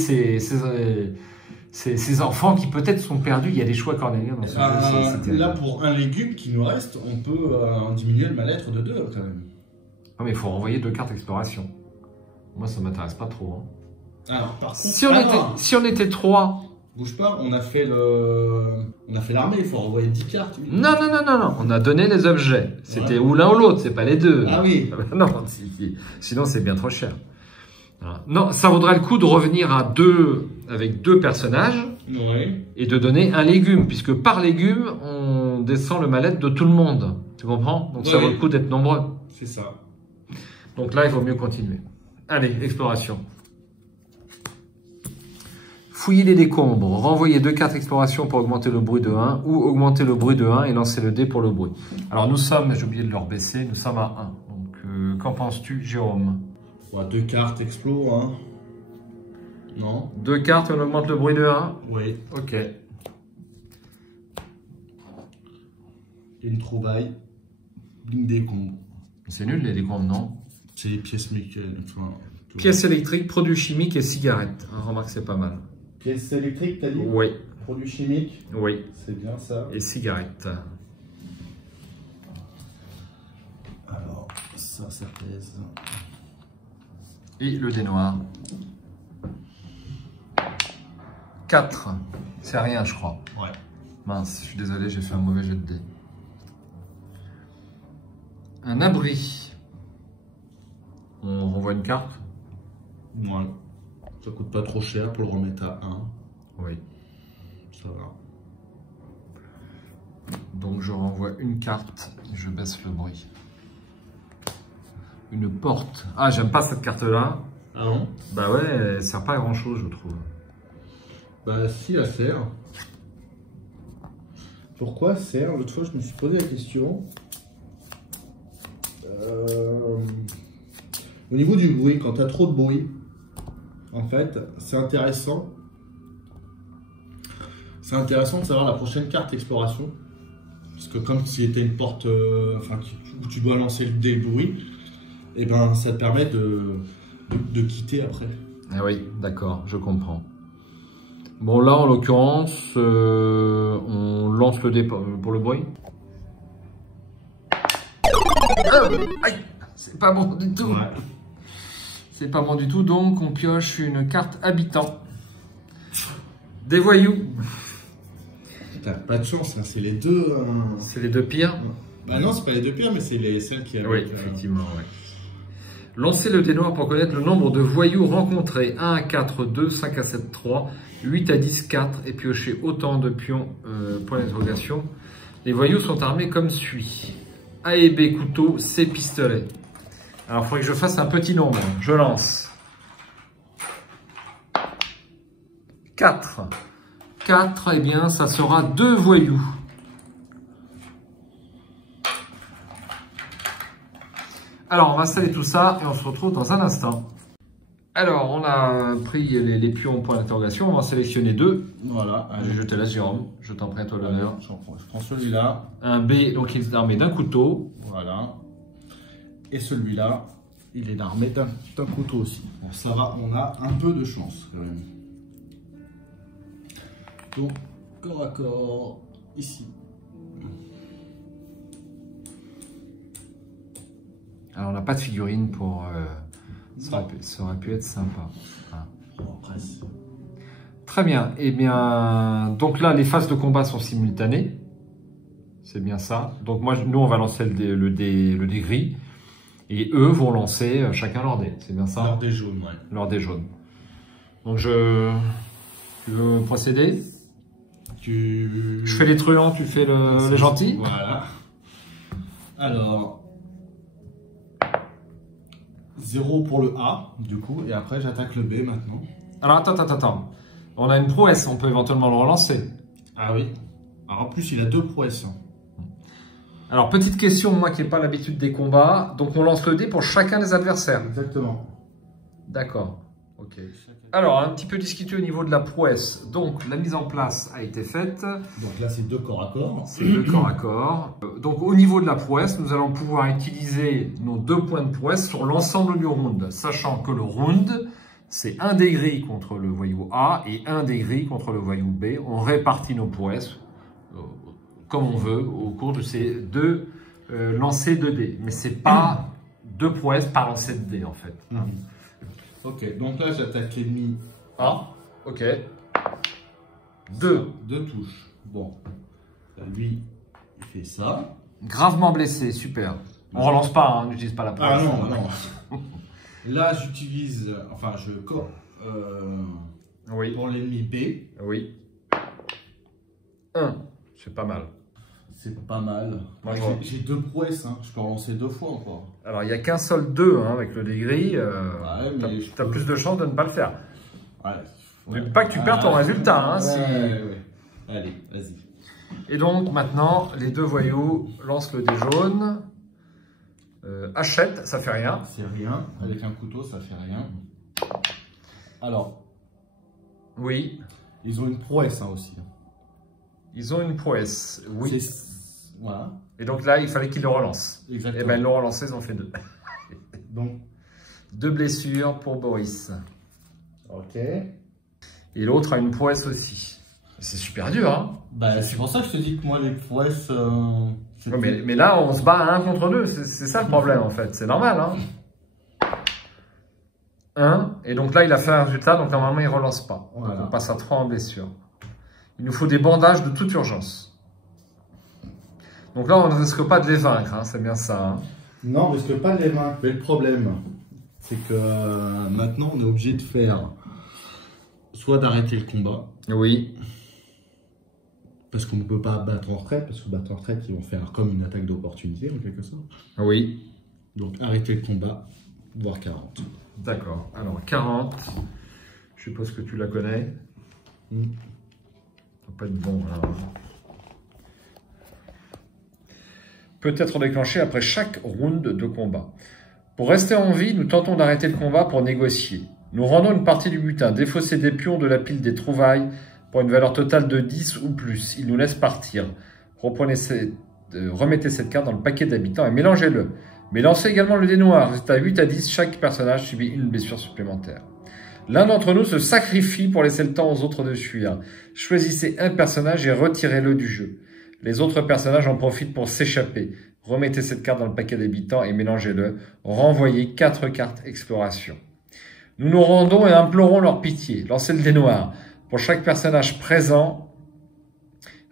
ces enfants qui peut-être sont perdus? Il y a des choix cornéliens dans ce jeu. Là, pour un légume qui nous reste, on peut en diminuer le mal-être de 2 quand même. Ah, mais il faut renvoyer 2 cartes exploration. Moi, ça m'intéresse pas trop. Hein. Alors, par contre, si on était 3... Bouge pas, on a fait l'armée, il faut renvoyer 10 cartes. Non, on a donné les objets. C'était ou l'un ou l'autre, c'est pas les deux. Ah oui. Non, sinon c'est bien trop cher. Voilà. Non, ça vaudrait le coup de revenir à 2 avec 2 personnages et de donner un légume, puisque par légume, on descend le mal-être de tout le monde. Tu comprends? Donc ça vaut le coup d'être nombreux. C'est ça. Donc là, il vaut mieux continuer. Allez, exploration. Fouiller les décombres, renvoyer 2 cartes exploration pour augmenter le bruit de 1 ou augmenter le bruit de 1 et lancer le dé pour le bruit. Alors nous sommes, j'ai oublié de le rebaisser, nous sommes à 1. Donc qu'en penses-tu, Jérôme? 2 cartes explo, hein. Non. 2 cartes et on augmente le bruit de 1? Oui. Ok. Une trouvaille. Une décombre. C'est nul les décombres, non? C'est les pièces mécaniques. Pièces électriques, produits chimiques et cigarettes. Remarque, c'est pas mal. Pièces électriques, t'as dit? Oui. Produits chimiques? Oui. C'est bien ça. Et cigarettes. Alors, ça pèse. Et le dé noir. 4. C'est rien, je crois. Ouais. Mince, je suis désolé, j'ai fait un mauvais jet de dés. Un abri. On renvoie une carte? Ouais. Ça coûte pas trop cher pour le remettre à 1. Oui. Ça va. Donc je renvoie une carte, je baisse le bruit. Une porte. Ah, j'aime pas cette carte-là. Ah non? Bah ouais, elle sert pas à grand-chose, je trouve. Bah si, elle sert. Pourquoi elle sert? L'autre fois, je me suis posé la question. Au niveau du bruit, quand tu as trop de bruit, en fait, c'est intéressant. C'est intéressant de savoir la prochaine carte exploration. Parce que comme si c'était une porte où tu dois lancer le dé bruit, et ben ça te permet de quitter après. Ah oui, d'accord, je comprends. Bon là, en l'occurrence, on lance le dé pour le bruit. Aïe, c'est pas bon du tout. Ouais. C'est pas bon du tout, donc on pioche une carte habitant. Des voyous. t'as pas de chance, hein. C'est les deux. C'est les deux pires? Bah non, c'est pas les deux pires, mais c'est celles qui avaient. Oui, effectivement, oui. Lancez le dé noir pour connaître le nombre de voyous rencontrés. 1 à 4, 2, 5 à 7, 3, 8 à 10, 4, et piochez autant de pions, point d'interrogation. Les voyous sont armés comme suit. A et B, couteau, C, pistolet. Alors, il faudrait que je fasse un petit nombre. Je lance. 4. 4, eh bien, ça sera 2 voyous. Alors, on va installer tout ça et on se retrouve dans un instant. Alors, on a pris les pions point d'interrogation. On va en sélectionner 2. Voilà. Je te laisse, Jérôme. Je t'en prie à toi l'honneur. Je prends celui-là. Un B, donc il est armé d'un couteau. Voilà. Et celui-là, il est armé d'un couteau aussi. Bon, ça va, on a un peu de chance quand même. Donc, corps à corps, ici. Alors, on n'a pas de figurine pour... ça aurait pu être sympa. Ah. Oh, presque. Très bien. Eh bien, donc là, les phases de combat sont simultanées. C'est bien ça. Donc, nous, on va lancer le dé gris. Et eux vont lancer chacun leur dé. C'est bien ça? Leur dé jaune, ouais. Leur dé jaune. Donc, tu veux procéder? Je fais les truands, tu fais les gentils? Voilà. Alors... 0 pour le A, du coup, et après j'attaque le B maintenant. Alors attends. On a une prouesse, on peut éventuellement le relancer. Ah oui. Alors en plus, il a 2 prouesses. Alors petite question, moi qui n'ai pas l'habitude des combats, donc on lance le dé pour chacun des adversaires. Exactement. D'accord. Ok. Alors un petit peu discuté au niveau de la prouesse. Donc la mise en place a été faite. Donc là, c'est 2 corps à corps. C'est 2 corps à corps. Donc au niveau de la prouesse, nous allons pouvoir utiliser nos 2 points de prouesse sur l'ensemble du round, sachant que le round, c'est un dé gris contre le voyou A et un dé gris contre le voyou B. On répartit nos prouesses comme on veut au cours de ces 2 lancers de dés. Mais c'est pas 2 prouesses par lancer de dés en fait. Ok, donc là j'attaque l'ennemi A. Ok. 2 touches. Bon. Là, lui, il fait ça. Gravement blessé, super. On relance pas, hein, on n'utilise pas la prouesse. Ah non. Là j'utilise, enfin je corps oui. pour l'ennemi B. Oui. 1, c'est pas mal. C'est pas mal. J'ai 2 prouesses, hein. Je peux relancer 2 fois encore. Alors, il n'y a qu'un seul 2 hein, avec le dé gris. Ouais, tu as plus de chances de ne pas le faire. Ouais. N'oublie pas que tu perds ton résultat. Hein, ouais. Allez, vas-y. Et donc, maintenant, les 2 voyous lancent le dé jaune. Hachette, ça fait rien. C'est rien. Avec un couteau, ça fait rien. Alors. Oui. Ils ont une prouesse hein, aussi. Ils ont une prouesse, oui. Voilà. Et donc là, il fallait qu'ils le relancent. Exactement. Et bien, ils l'ont relancé, ils ont fait 2. Donc, 2 blessures pour Boris. ok. Et l'autre a une prouesse aussi. C'est super dur, hein. Bah, c'est pour ça que je te dis que moi, les prouesses... Ouais, mais là, on se bat à 1 contre 2. C'est ça le problème, en fait. C'est normal, hein. 1. Et donc là, il a fait un résultat. Donc normalement, il ne relance pas. Voilà. Donc on passe à 3 en blessure. Il nous faut des bandages de toute urgence. Donc là, on ne risque pas de les vaincre. Hein. C'est bien ça. Hein. Non, on ne risque pas de les vaincre. Mais le problème, c'est que maintenant, on est obligé de faire... soit d'arrêter le combat. Oui. Parce qu'on ne peut pas battre en retraite, parce que battre en retraite, ils vont faire comme une attaque d'opportunité, en quelque sorte. Oui. Donc, arrêter le combat, voire 40. D'accord. Alors, 40. Je suppose que tu la connais. Ça va pas être bon, là. Peut être déclenché après chaque round de combat. Pour rester en vie, nous tentons d'arrêter le combat pour négocier. Nous rendons une partie du butin, défausser des pions de la pile des trouvailles pour une valeur totale de 10 ou plus. Il nous laisse partir. Remettez cette carte dans le paquet d'habitants et mélangez-le. Mais lancez également le dé noir. Résultat 8 à 10, chaque personnage subit une blessure supplémentaire. L'un d'entre nous se sacrifie pour laisser le temps aux autres de fuir. Choisissez un personnage et retirez-le du jeu. Les autres personnages en profitent pour s'échapper. Remettez cette carte dans le paquet d'habitants et mélangez-le. Renvoyez 4 cartes exploration. Nous nous rendons et implorons leur pitié. Lancez le dé noir. Pour chaque personnage présent,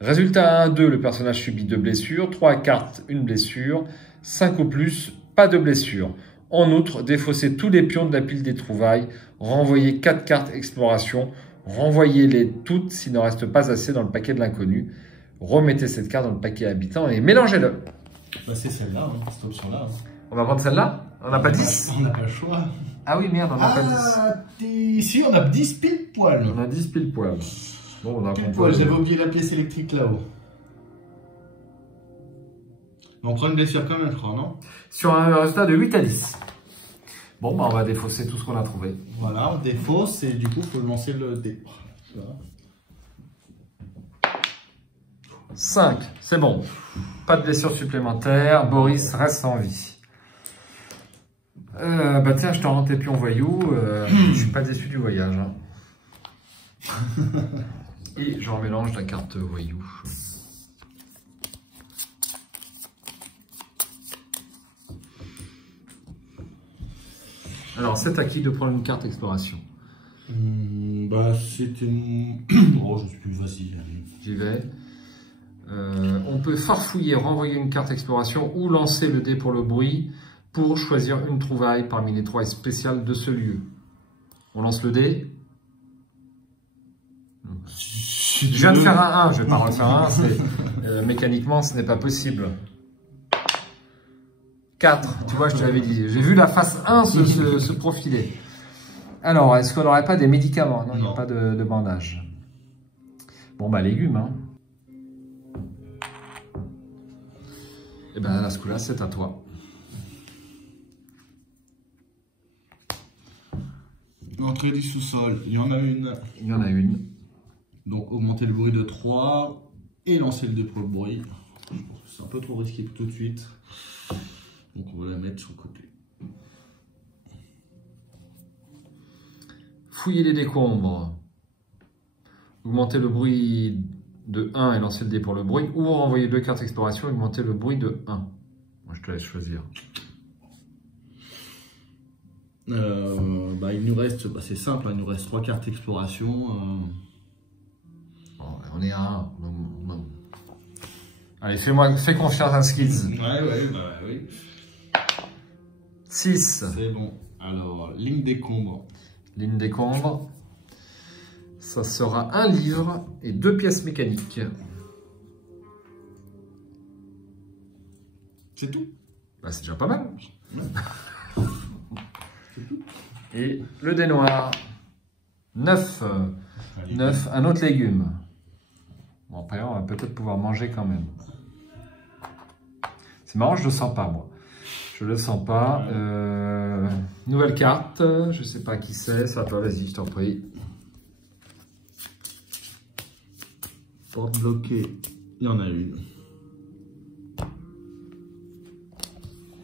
Résultat 1-2, le personnage subit 2 blessures. 3 cartes, 1 blessure. 5 ou plus, pas de blessure. En outre, défaussez tous les pions de la pile des trouvailles. Renvoyez 4 cartes exploration. Renvoyez-les toutes s'il n'en reste pas assez dans le paquet de l'inconnu. Remettez cette carte dans le paquet habitant et mélangez-le. Bah, c'est celle-là, hein, cette option-là. On va prendre celle-là? On n'a pas 10? On n'a pas le choix. Ah oui, merde, on n'a pas 10. Si, on a 10 pile poil. On a 10 pile poil. Bon, on a Pile poil, j'avais oublié la pièce électrique là-haut. On prend une blessure quand même, je crois, non? Sur un résultat de 8 à 10. Bon, bah, on va défausser tout ce qu'on a trouvé. Voilà, on défausse et du coup, il faut lancer le dé. Voilà. 5, c'est bon. Pas de blessure supplémentaire. Boris reste en vie. Bah tiens, je te rends tes pions voyous. Je suis pas déçu du voyage. Hein. Et je remélange la carte voyou. Alors, c'est à qui de prendre une carte exploration? Bah, c'était... Oh, je sais plus, vas-y. J'y vais. On peut farfouiller, renvoyer une carte exploration ou lancer le dé pour le bruit pour choisir une trouvaille parmi les trouvailles spéciales de ce lieu. On lance le dé. Je viens de faire un 1, je vais pas refaire un 1, mécaniquement ce n'est pas possible. 4, tu vois, je te l'avais dit. J'ai vu la face 1 se profiler. Alors, est-ce qu'on n'aurait pas des médicaments? Non, il n'y a pas de bandage. Bon, bah, légumes, hein. Et ben, à ce coup-là, c'est à toi. L'entrée du sous-sol, il y en a une. Il y en a une. Donc, augmenter le bruit de 3 et lancer le dé pour le bruit. Je pense que c'est un peu trop risqué tout de suite. Donc, on va la mettre sur le côté. Fouiller les décombres. Augmenter le bruit de 1 et lancer le dé pour le bruit. Ou renvoyer 2 cartes exploration et augmenter le bruit de 1. Moi, je te laisse choisir. Bah, il nous reste, bah, c'est simple, hein, il nous reste 3 cartes exploration. Bon, on est à 1. Non. Allez, fais confiance à Skids. Ouais, oui. 6. C'est bon. Alors, ligne décombre. Ligne décombre. Ça sera un livre et 2 pièces mécaniques. C'est tout. Bah, c'est déjà pas mal. Ouais. Et le dé noir. 9. Allez. 9, un autre légume. Bon, après, on va peut-être pouvoir manger quand même. C'est marrant, je le sens pas, moi. Je le sens pas. Nouvelle carte. Je sais pas qui c'est. Ça toi, vas-y, je t'en prie. Porte bloquée, il y en a une.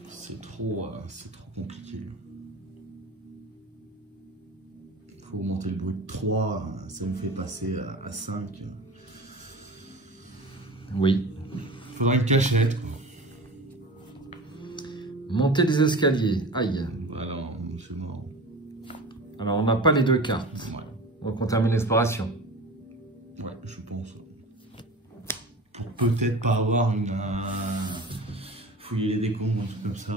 C'est trop compliqué. Il faut augmenter le bruit de 3, ça nous fait passer à 5. Oui. Il faudrait une cachette, quoi. Monter les escaliers. Aïe. Voilà, c'est mort. Alors, on n'a pas les 2 cartes. Ouais. Donc, on termine l'exploration. Ouais, je pense. Pour peut-être pas avoir une... fouiller les décombres, un truc comme ça.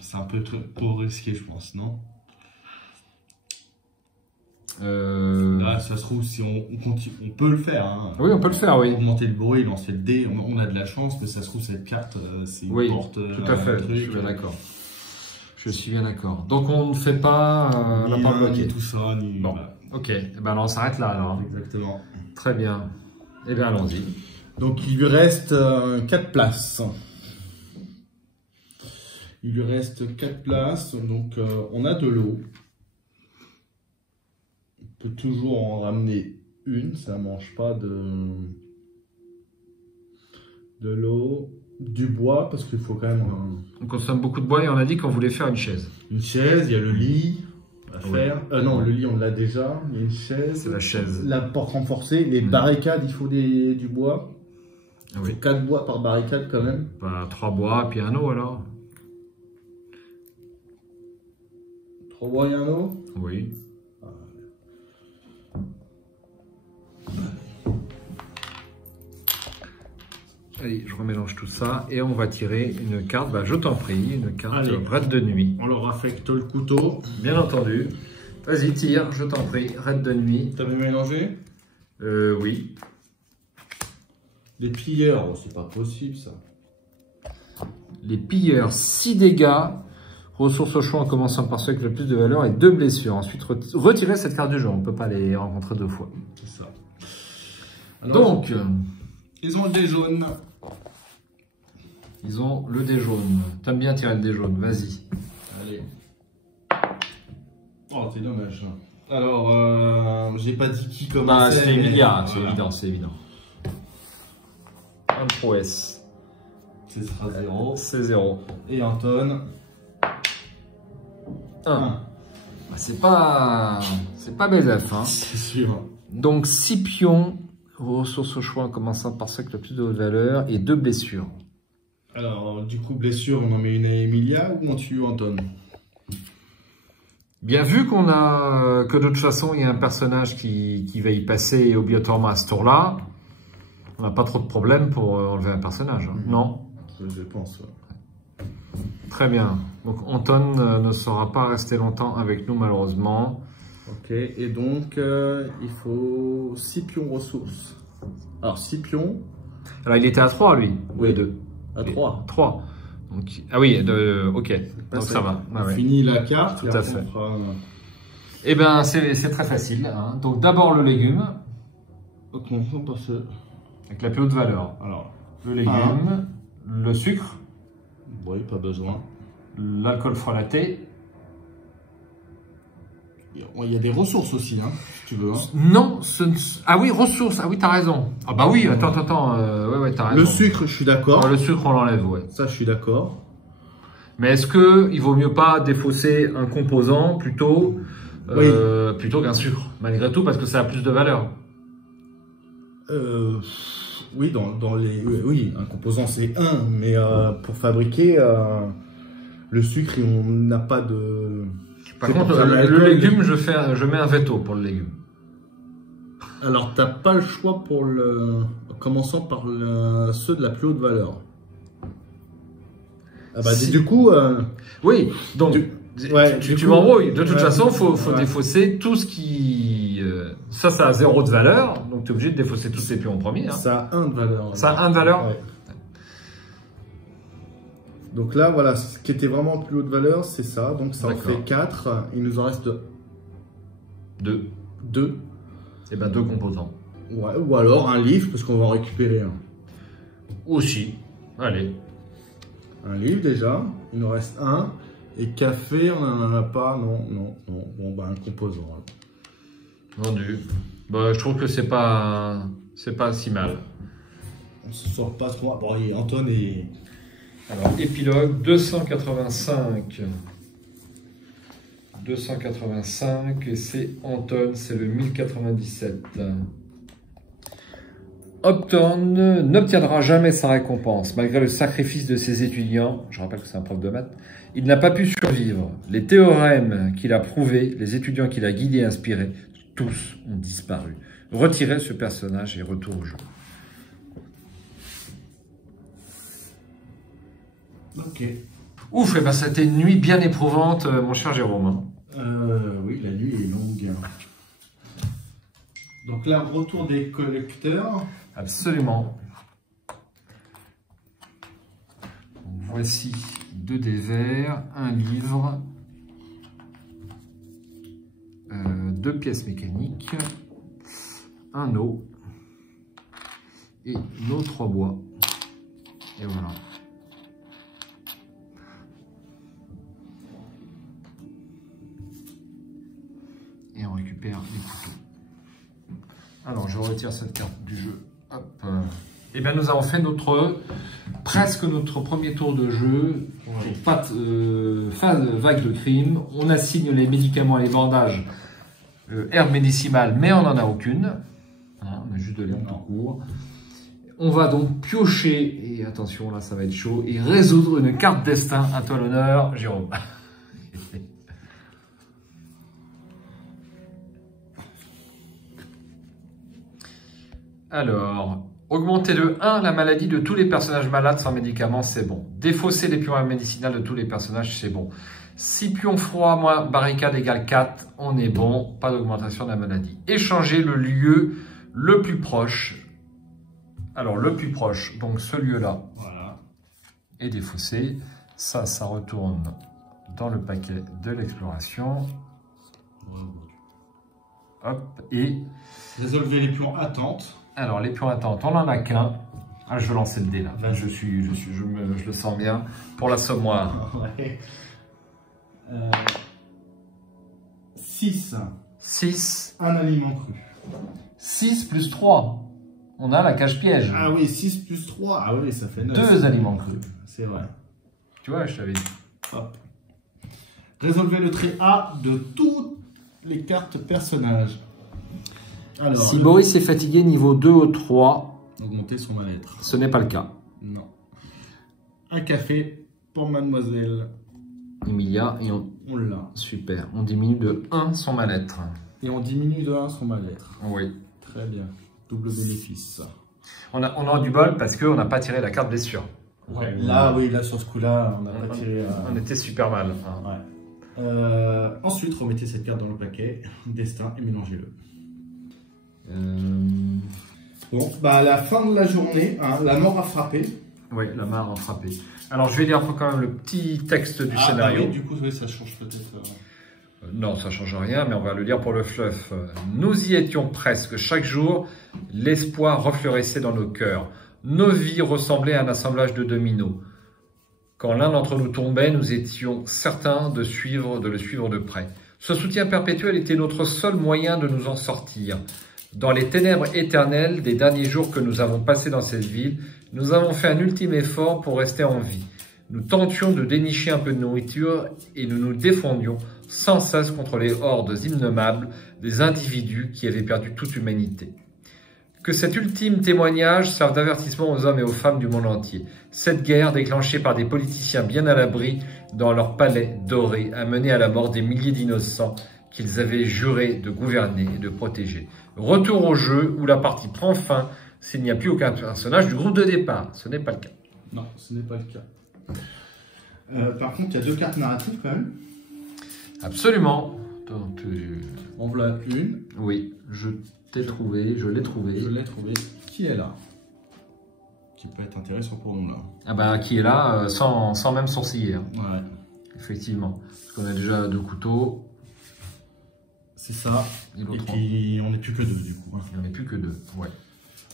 C'est un peu trop risqué, je pense, non? Là, ça se trouve, si on continue, on peut le faire. Hein. Oui, on peut le faire, oui. Augmenter le bruit, lancer le dé, on a de la chance, mais ça se trouve, cette carte, c'est une porte. Tout à fait, je suis bien d'accord. Je suis bien d'accord. Donc, on ne fait pas la porte bloquée. Tout ça, ni... Bon, voilà. ok. Eh ben, on s'arrête là, alors. Exactement. Très bien. Eh bien, allons-y. Donc, il lui reste 4 places. Il lui reste 4 places. Donc, on a de l'eau. On peut toujours en ramener une. Ça ne mange pas de l'eau. Du bois, parce qu'il faut quand même... On consomme beaucoup de bois et on a dit qu'on voulait faire une chaise. Une chaise, il y a le lit à faire. Non, le lit, on l'a déjà. Il y a une chaise. C'est la chaise. La porte renforcée. Les barricades, il faut du bois. Oui. 4 bois par barricade quand même. Bah, 3 bois, puis un eau alors. 3 bois et un eau. Oui. Allez, je remélange tout ça et on va tirer une carte, bah, je t'en prie, une carte Allez. raid de nuit. On leur affecte le couteau. Bien entendu. Vas-y, tire, je t'en prie, raid de nuit. T'as bien mélangé? Oui. Les pilleurs, oh, c'est pas possible ça. Les pilleurs, 6 dégâts. Ressources au choix en commençant par ceux avec le plus de valeur et 2 blessures. Ensuite, retirer cette carte du jeu. On ne peut pas les rencontrer 2 fois. C'est ça. Alors, Donc, ils ont le dé jaune. ils ont le dé jaune. T'aimes bien tirer le dé jaune, vas-y. Allez. Oh, c'est dommage. Alors, j'ai pas dit qui commençait. C'est Emilia, c'est voilà. évident, c'est évident. Un prouesse. Ce sera 0. C'est 0. Et Anton. 1. C'est pas BZF, hein. C'est sûr. Donc 6 pions, ressources au choix en commençant par ceux avec le plus de haute valeur et 2 blessures. Alors, du coup, blessure, on en met une à Emilia ou on tue Anton? Bien vu qu'on a que de toute façon il y a un personnage qui va y passer obligatoirement à ce tour-là, on n'a pas trop de problème pour enlever un personnage, hein. Non? Je pense. Très bien. Donc Anton ne saura pas rester longtemps avec nous malheureusement. Ok, et donc il faut 6 pions ressources. Alors 6 pions Alors il était à 3 lui, Oui. ou 2? à 3. 3. Donc, ah oui, ok, donc ça va. On Ah ouais. finit la carte. Tout et à après, fait. on fera, Eh bien c'est très facile, hein. Donc d'abord le légume, commençons par ce. avec la plus haute valeur. Alors, Le légume, le sucre, oui, pas besoin. l'alcool frelaté. Il y a des ressources aussi, hein, si tu veux. Hein. Non, ah oui, ressources, ah oui, t'as raison. Ah bah oui, attends, ouais, t'as raison. Le sucre, je suis d'accord. Ah, le sucre, on l'enlève, ouais. Ça, je suis d'accord. Mais est-ce que il vaut mieux pas défausser un composant plutôt, plutôt qu'un sucre, malgré tout, parce que ça a plus de valeur? Oui, dans les. Oui, un composant, c'est un, mais pour fabriquer le sucre, on n'a pas de. Par contre, le légume, je mets un veto pour le légume. Alors, t'as pas le choix pour le. Commençant par ceux de la plus haute valeur. Ah bah, Si. du coup. Oui, donc Ouais, tu du coup, m'embrouilles. De toute ouais, façon, faut ouais. défausser tout ce qui. Ça a 0 de valeur, donc tu es obligé de défausser tous ces pions en premier. Hein. Ça a 1 de valeur. Ça a 1 de valeur. Ouais. Donc là, voilà, ce qui était vraiment plus haute valeur, c'est ça. Donc ça en fait 4. Il nous en reste 2. 2. Et ben 2 composants. Ouais, ou alors un livre, parce qu'on va en récupérer un. Aussi. Allez. Un livre déjà. Il nous reste un. Et café, on n'en a pas. Non. Bon, bah un composant. Hein. Vendu. Bah, je trouve que c'est pas si mal. On se sort pas trop. Bon, et Anton et. Alors, épilogue 285. 285 et c'est Anton, c'est le 1097. Upton n'obtiendra jamais sa récompense. Malgré le sacrifice de ses étudiants, je rappelle que c'est un prof de maths, il n'a pas pu survivre. Les théorèmes qu'il a prouvés, les étudiants qu'il a guidés et inspirés, tous ont disparu. Retirez ce personnage et retour au jeu. Ok. Ouf, et ben c'était une nuit bien éprouvante, mon cher Jérôme. Oui, la nuit est longue. Donc là, retour des collecteurs. Absolument. Voici 2 dés verts, un livre, 2 pièces mécaniques, un eau et nos 3 bois. Et voilà. Et on récupère les couteaux. Alors, je retire cette carte du jeu. Hop. Et bien, nous avons fait presque notre premier tour de jeu. Phase vague de crime. On assigne les médicaments et les bandages herbe médicimale, mais on n'en a aucune. Hein, on a juste de l'herbe tout court. On va donc piocher, et attention, là, ça va être chaud, et résoudre une carte destin. À toi l'honneur, Jérôme. Alors, Augmenter de 1 la maladie de tous les personnages malades sans médicaments, c'est bon. Défausser les pions médicinales de tous les personnages, c'est bon. 6 pions froids moins barricade égale 4, on est bon. Pas d'augmentation de la maladie. Échanger le lieu le plus proche. Alors, le plus proche, donc ce lieu-là, Voilà. est défaussé. Ça retourne dans le paquet de l'exploration. Hop, et... Résolvez les pions attentes. Alors, les pions attentes, on n'en a qu'un. Ah, je veux lancer le dé, là. Je le sens bien. Pour l'assommoir. Ouais. 6. 6. Un aliment cru. 6 plus 3. On a la cache-piège. Ah oui, 6 plus 3. Ah oui, ça fait 9. 2 aliments crus. C'est vrai. Tu vois, je t'avais dit. Hop. Résolvez le trait A de toutes les cartes personnages. Alors, Si Boris est fatigué niveau 2 ou 3, augmenter son mal-être. ce n'est pas le cas. Non. Un café pour mademoiselle. Emilia, et On l'a. super. On diminue de 1 son mal-être. Et on diminue de 1 son mal-être. Oui. Très bien. Double bénéfice. On a du bol parce qu'on n'a pas tiré la carte blessure. Ouais. Là, oui, là, sur ce coup-là, on n'a pas tiré... On était super mal. Hein. Ouais. Ensuite, remettez cette carte dans le paquet. Destin et mélangez-le. Bon, bah à la fin de la journée, hein, la mort a frappé. Oui, la mare a frappé. Alors, je vais lire quand même le petit texte du scénario. Bah oui, du coup, oui, ça change peut-être. Non, ça ne change rien, mais on va le lire pour le fluff. Nous y étions presque. Chaque jour, l'espoir refleurissait dans nos cœurs. Nos vies ressemblaient à un assemblage de dominos. Quand l'un d'entre nous tombait, nous étions certains de le suivre de près. Ce soutien perpétuel était notre seul moyen de nous en sortir. Dans les ténèbres éternelles des derniers jours que nous avons passés dans cette ville, nous avons fait un ultime effort pour rester en vie. Nous tentions de dénicher un peu de nourriture et nous nous défendions sans cesse contre les hordes innommables des individus qui avaient perdu toute humanité. Que cet ultime témoignage serve d'avertissement aux hommes et aux femmes du monde entier. Cette guerre, déclenchée par des politiciens bien à l'abri dans leur palais doré, a mené à la mort des milliers d'innocents qu'ils avaient juré de gouverner et de protéger. Retour au jeu où la partie prend fin s'il n'y a plus aucun personnage du groupe de départ. Ce n'est pas le cas. Non, ce n'est pas le cas. Par contre, il y a 2 cartes narratives quand même. Absolument. Donc, On voilà une. oui, je l'ai trouvé. Je l'ai trouvée. Qui est là? Qui peut être intéressant pour nous là. Ah bah, qui est là, sans même sourciller. Hein. Ouais. Effectivement. Parce qu'on a déjà 2 couteaux. C'est ça. Et puis on n'est plus que 2 du coup. Hein. Il n'y en a plus que 2. Ouais.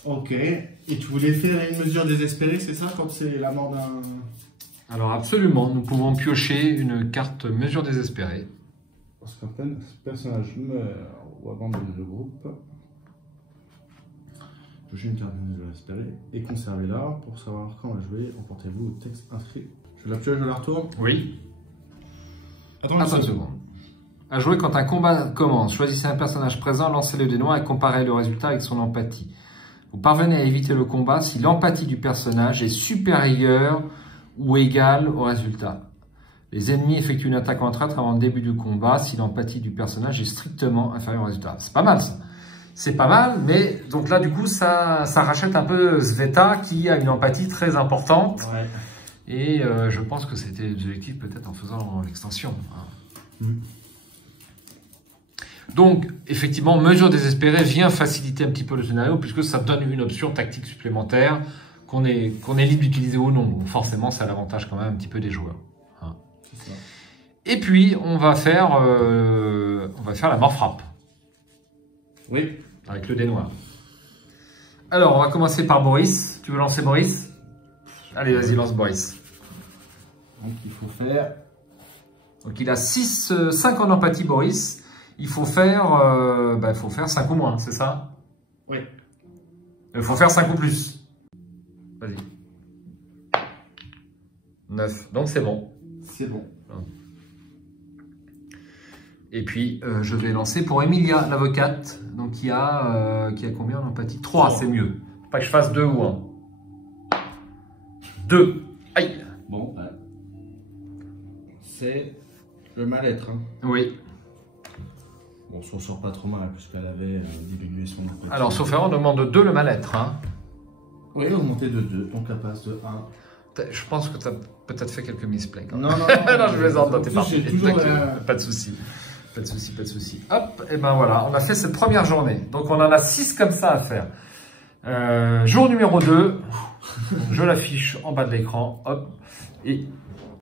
Ok. Et tu voulais faire une mesure désespérée, c'est ça, quand c'est la mort d'un... Alors absolument, nous pouvons piocher une carte mesure désespérée. Parce qu'un personnage meurt ou abandonne le groupe, piochez une carte mesure désespérée et conservez-la pour savoir quand la jouer. Emportez-vous au texte inscrit. Je la pioche, je la retourne. Oui. Attends une seconde. À jouer quand un combat commence. Choisissez un personnage présent, lancez le dé noir et comparez le résultat avec son empathie. Vous parvenez à éviter le combat si l'empathie du personnage est supérieure ou égale au résultat. Les ennemis effectuent une attaque en traître avant le début du combat si l'empathie du personnage est strictement inférieure au résultat. C'est pas mal ça. C'est pas mal, mais donc là du coup ça rachète un peu Sveta qui a une empathie très importante. Ouais. Et je pense que c'était l'objectif peut-être en faisant l'extension. Hein. Donc, effectivement, mesure désespérée vient faciliter un petit peu le scénario puisque ça donne une option tactique supplémentaire qu'on est libre d'utiliser ou non. Donc forcément, ça a l'avantage quand même un petit peu des joueurs. Hein. Et puis, on va faire la mort frappe. Oui. Avec le dé noir. Alors, on va commencer par Boris. Tu veux lancer Boris? Allez, vas-y, lance Boris. Donc, il faut faire... Donc, il a 5 en empathie, Boris. Il faut faire 5 ou moins, c'est ça? Oui. Il faut faire 5 ou plus. Vas-y. 9. Donc, c'est bon. C'est bon. Et puis, je vais lancer pour Emilia, l'avocate. Donc, qui a combien en empathie? 3, c'est mieux. Faut pas que je fasse 2 ou 1. 2. Aïe. Bon, c'est le mal-être. Hein. Oui. Bon, on sort pas trop mal puisqu'elle avait diminué son empathie. Alors, sauf erreur, on demande 2 le mal-être. Hein. Oui, augmenter de 2, donc elle passe de 1. Je pense que tu as peut-être fait quelques misplays. Non, non, je plaisante, t'es parti. Pas de souci. Pas de souci, pas de souci. Hop, et ben voilà, on a fait cette première journée. Donc on en a 6 comme ça à faire. Jour numéro 2, je l'affiche en bas de l'écran. Hop, et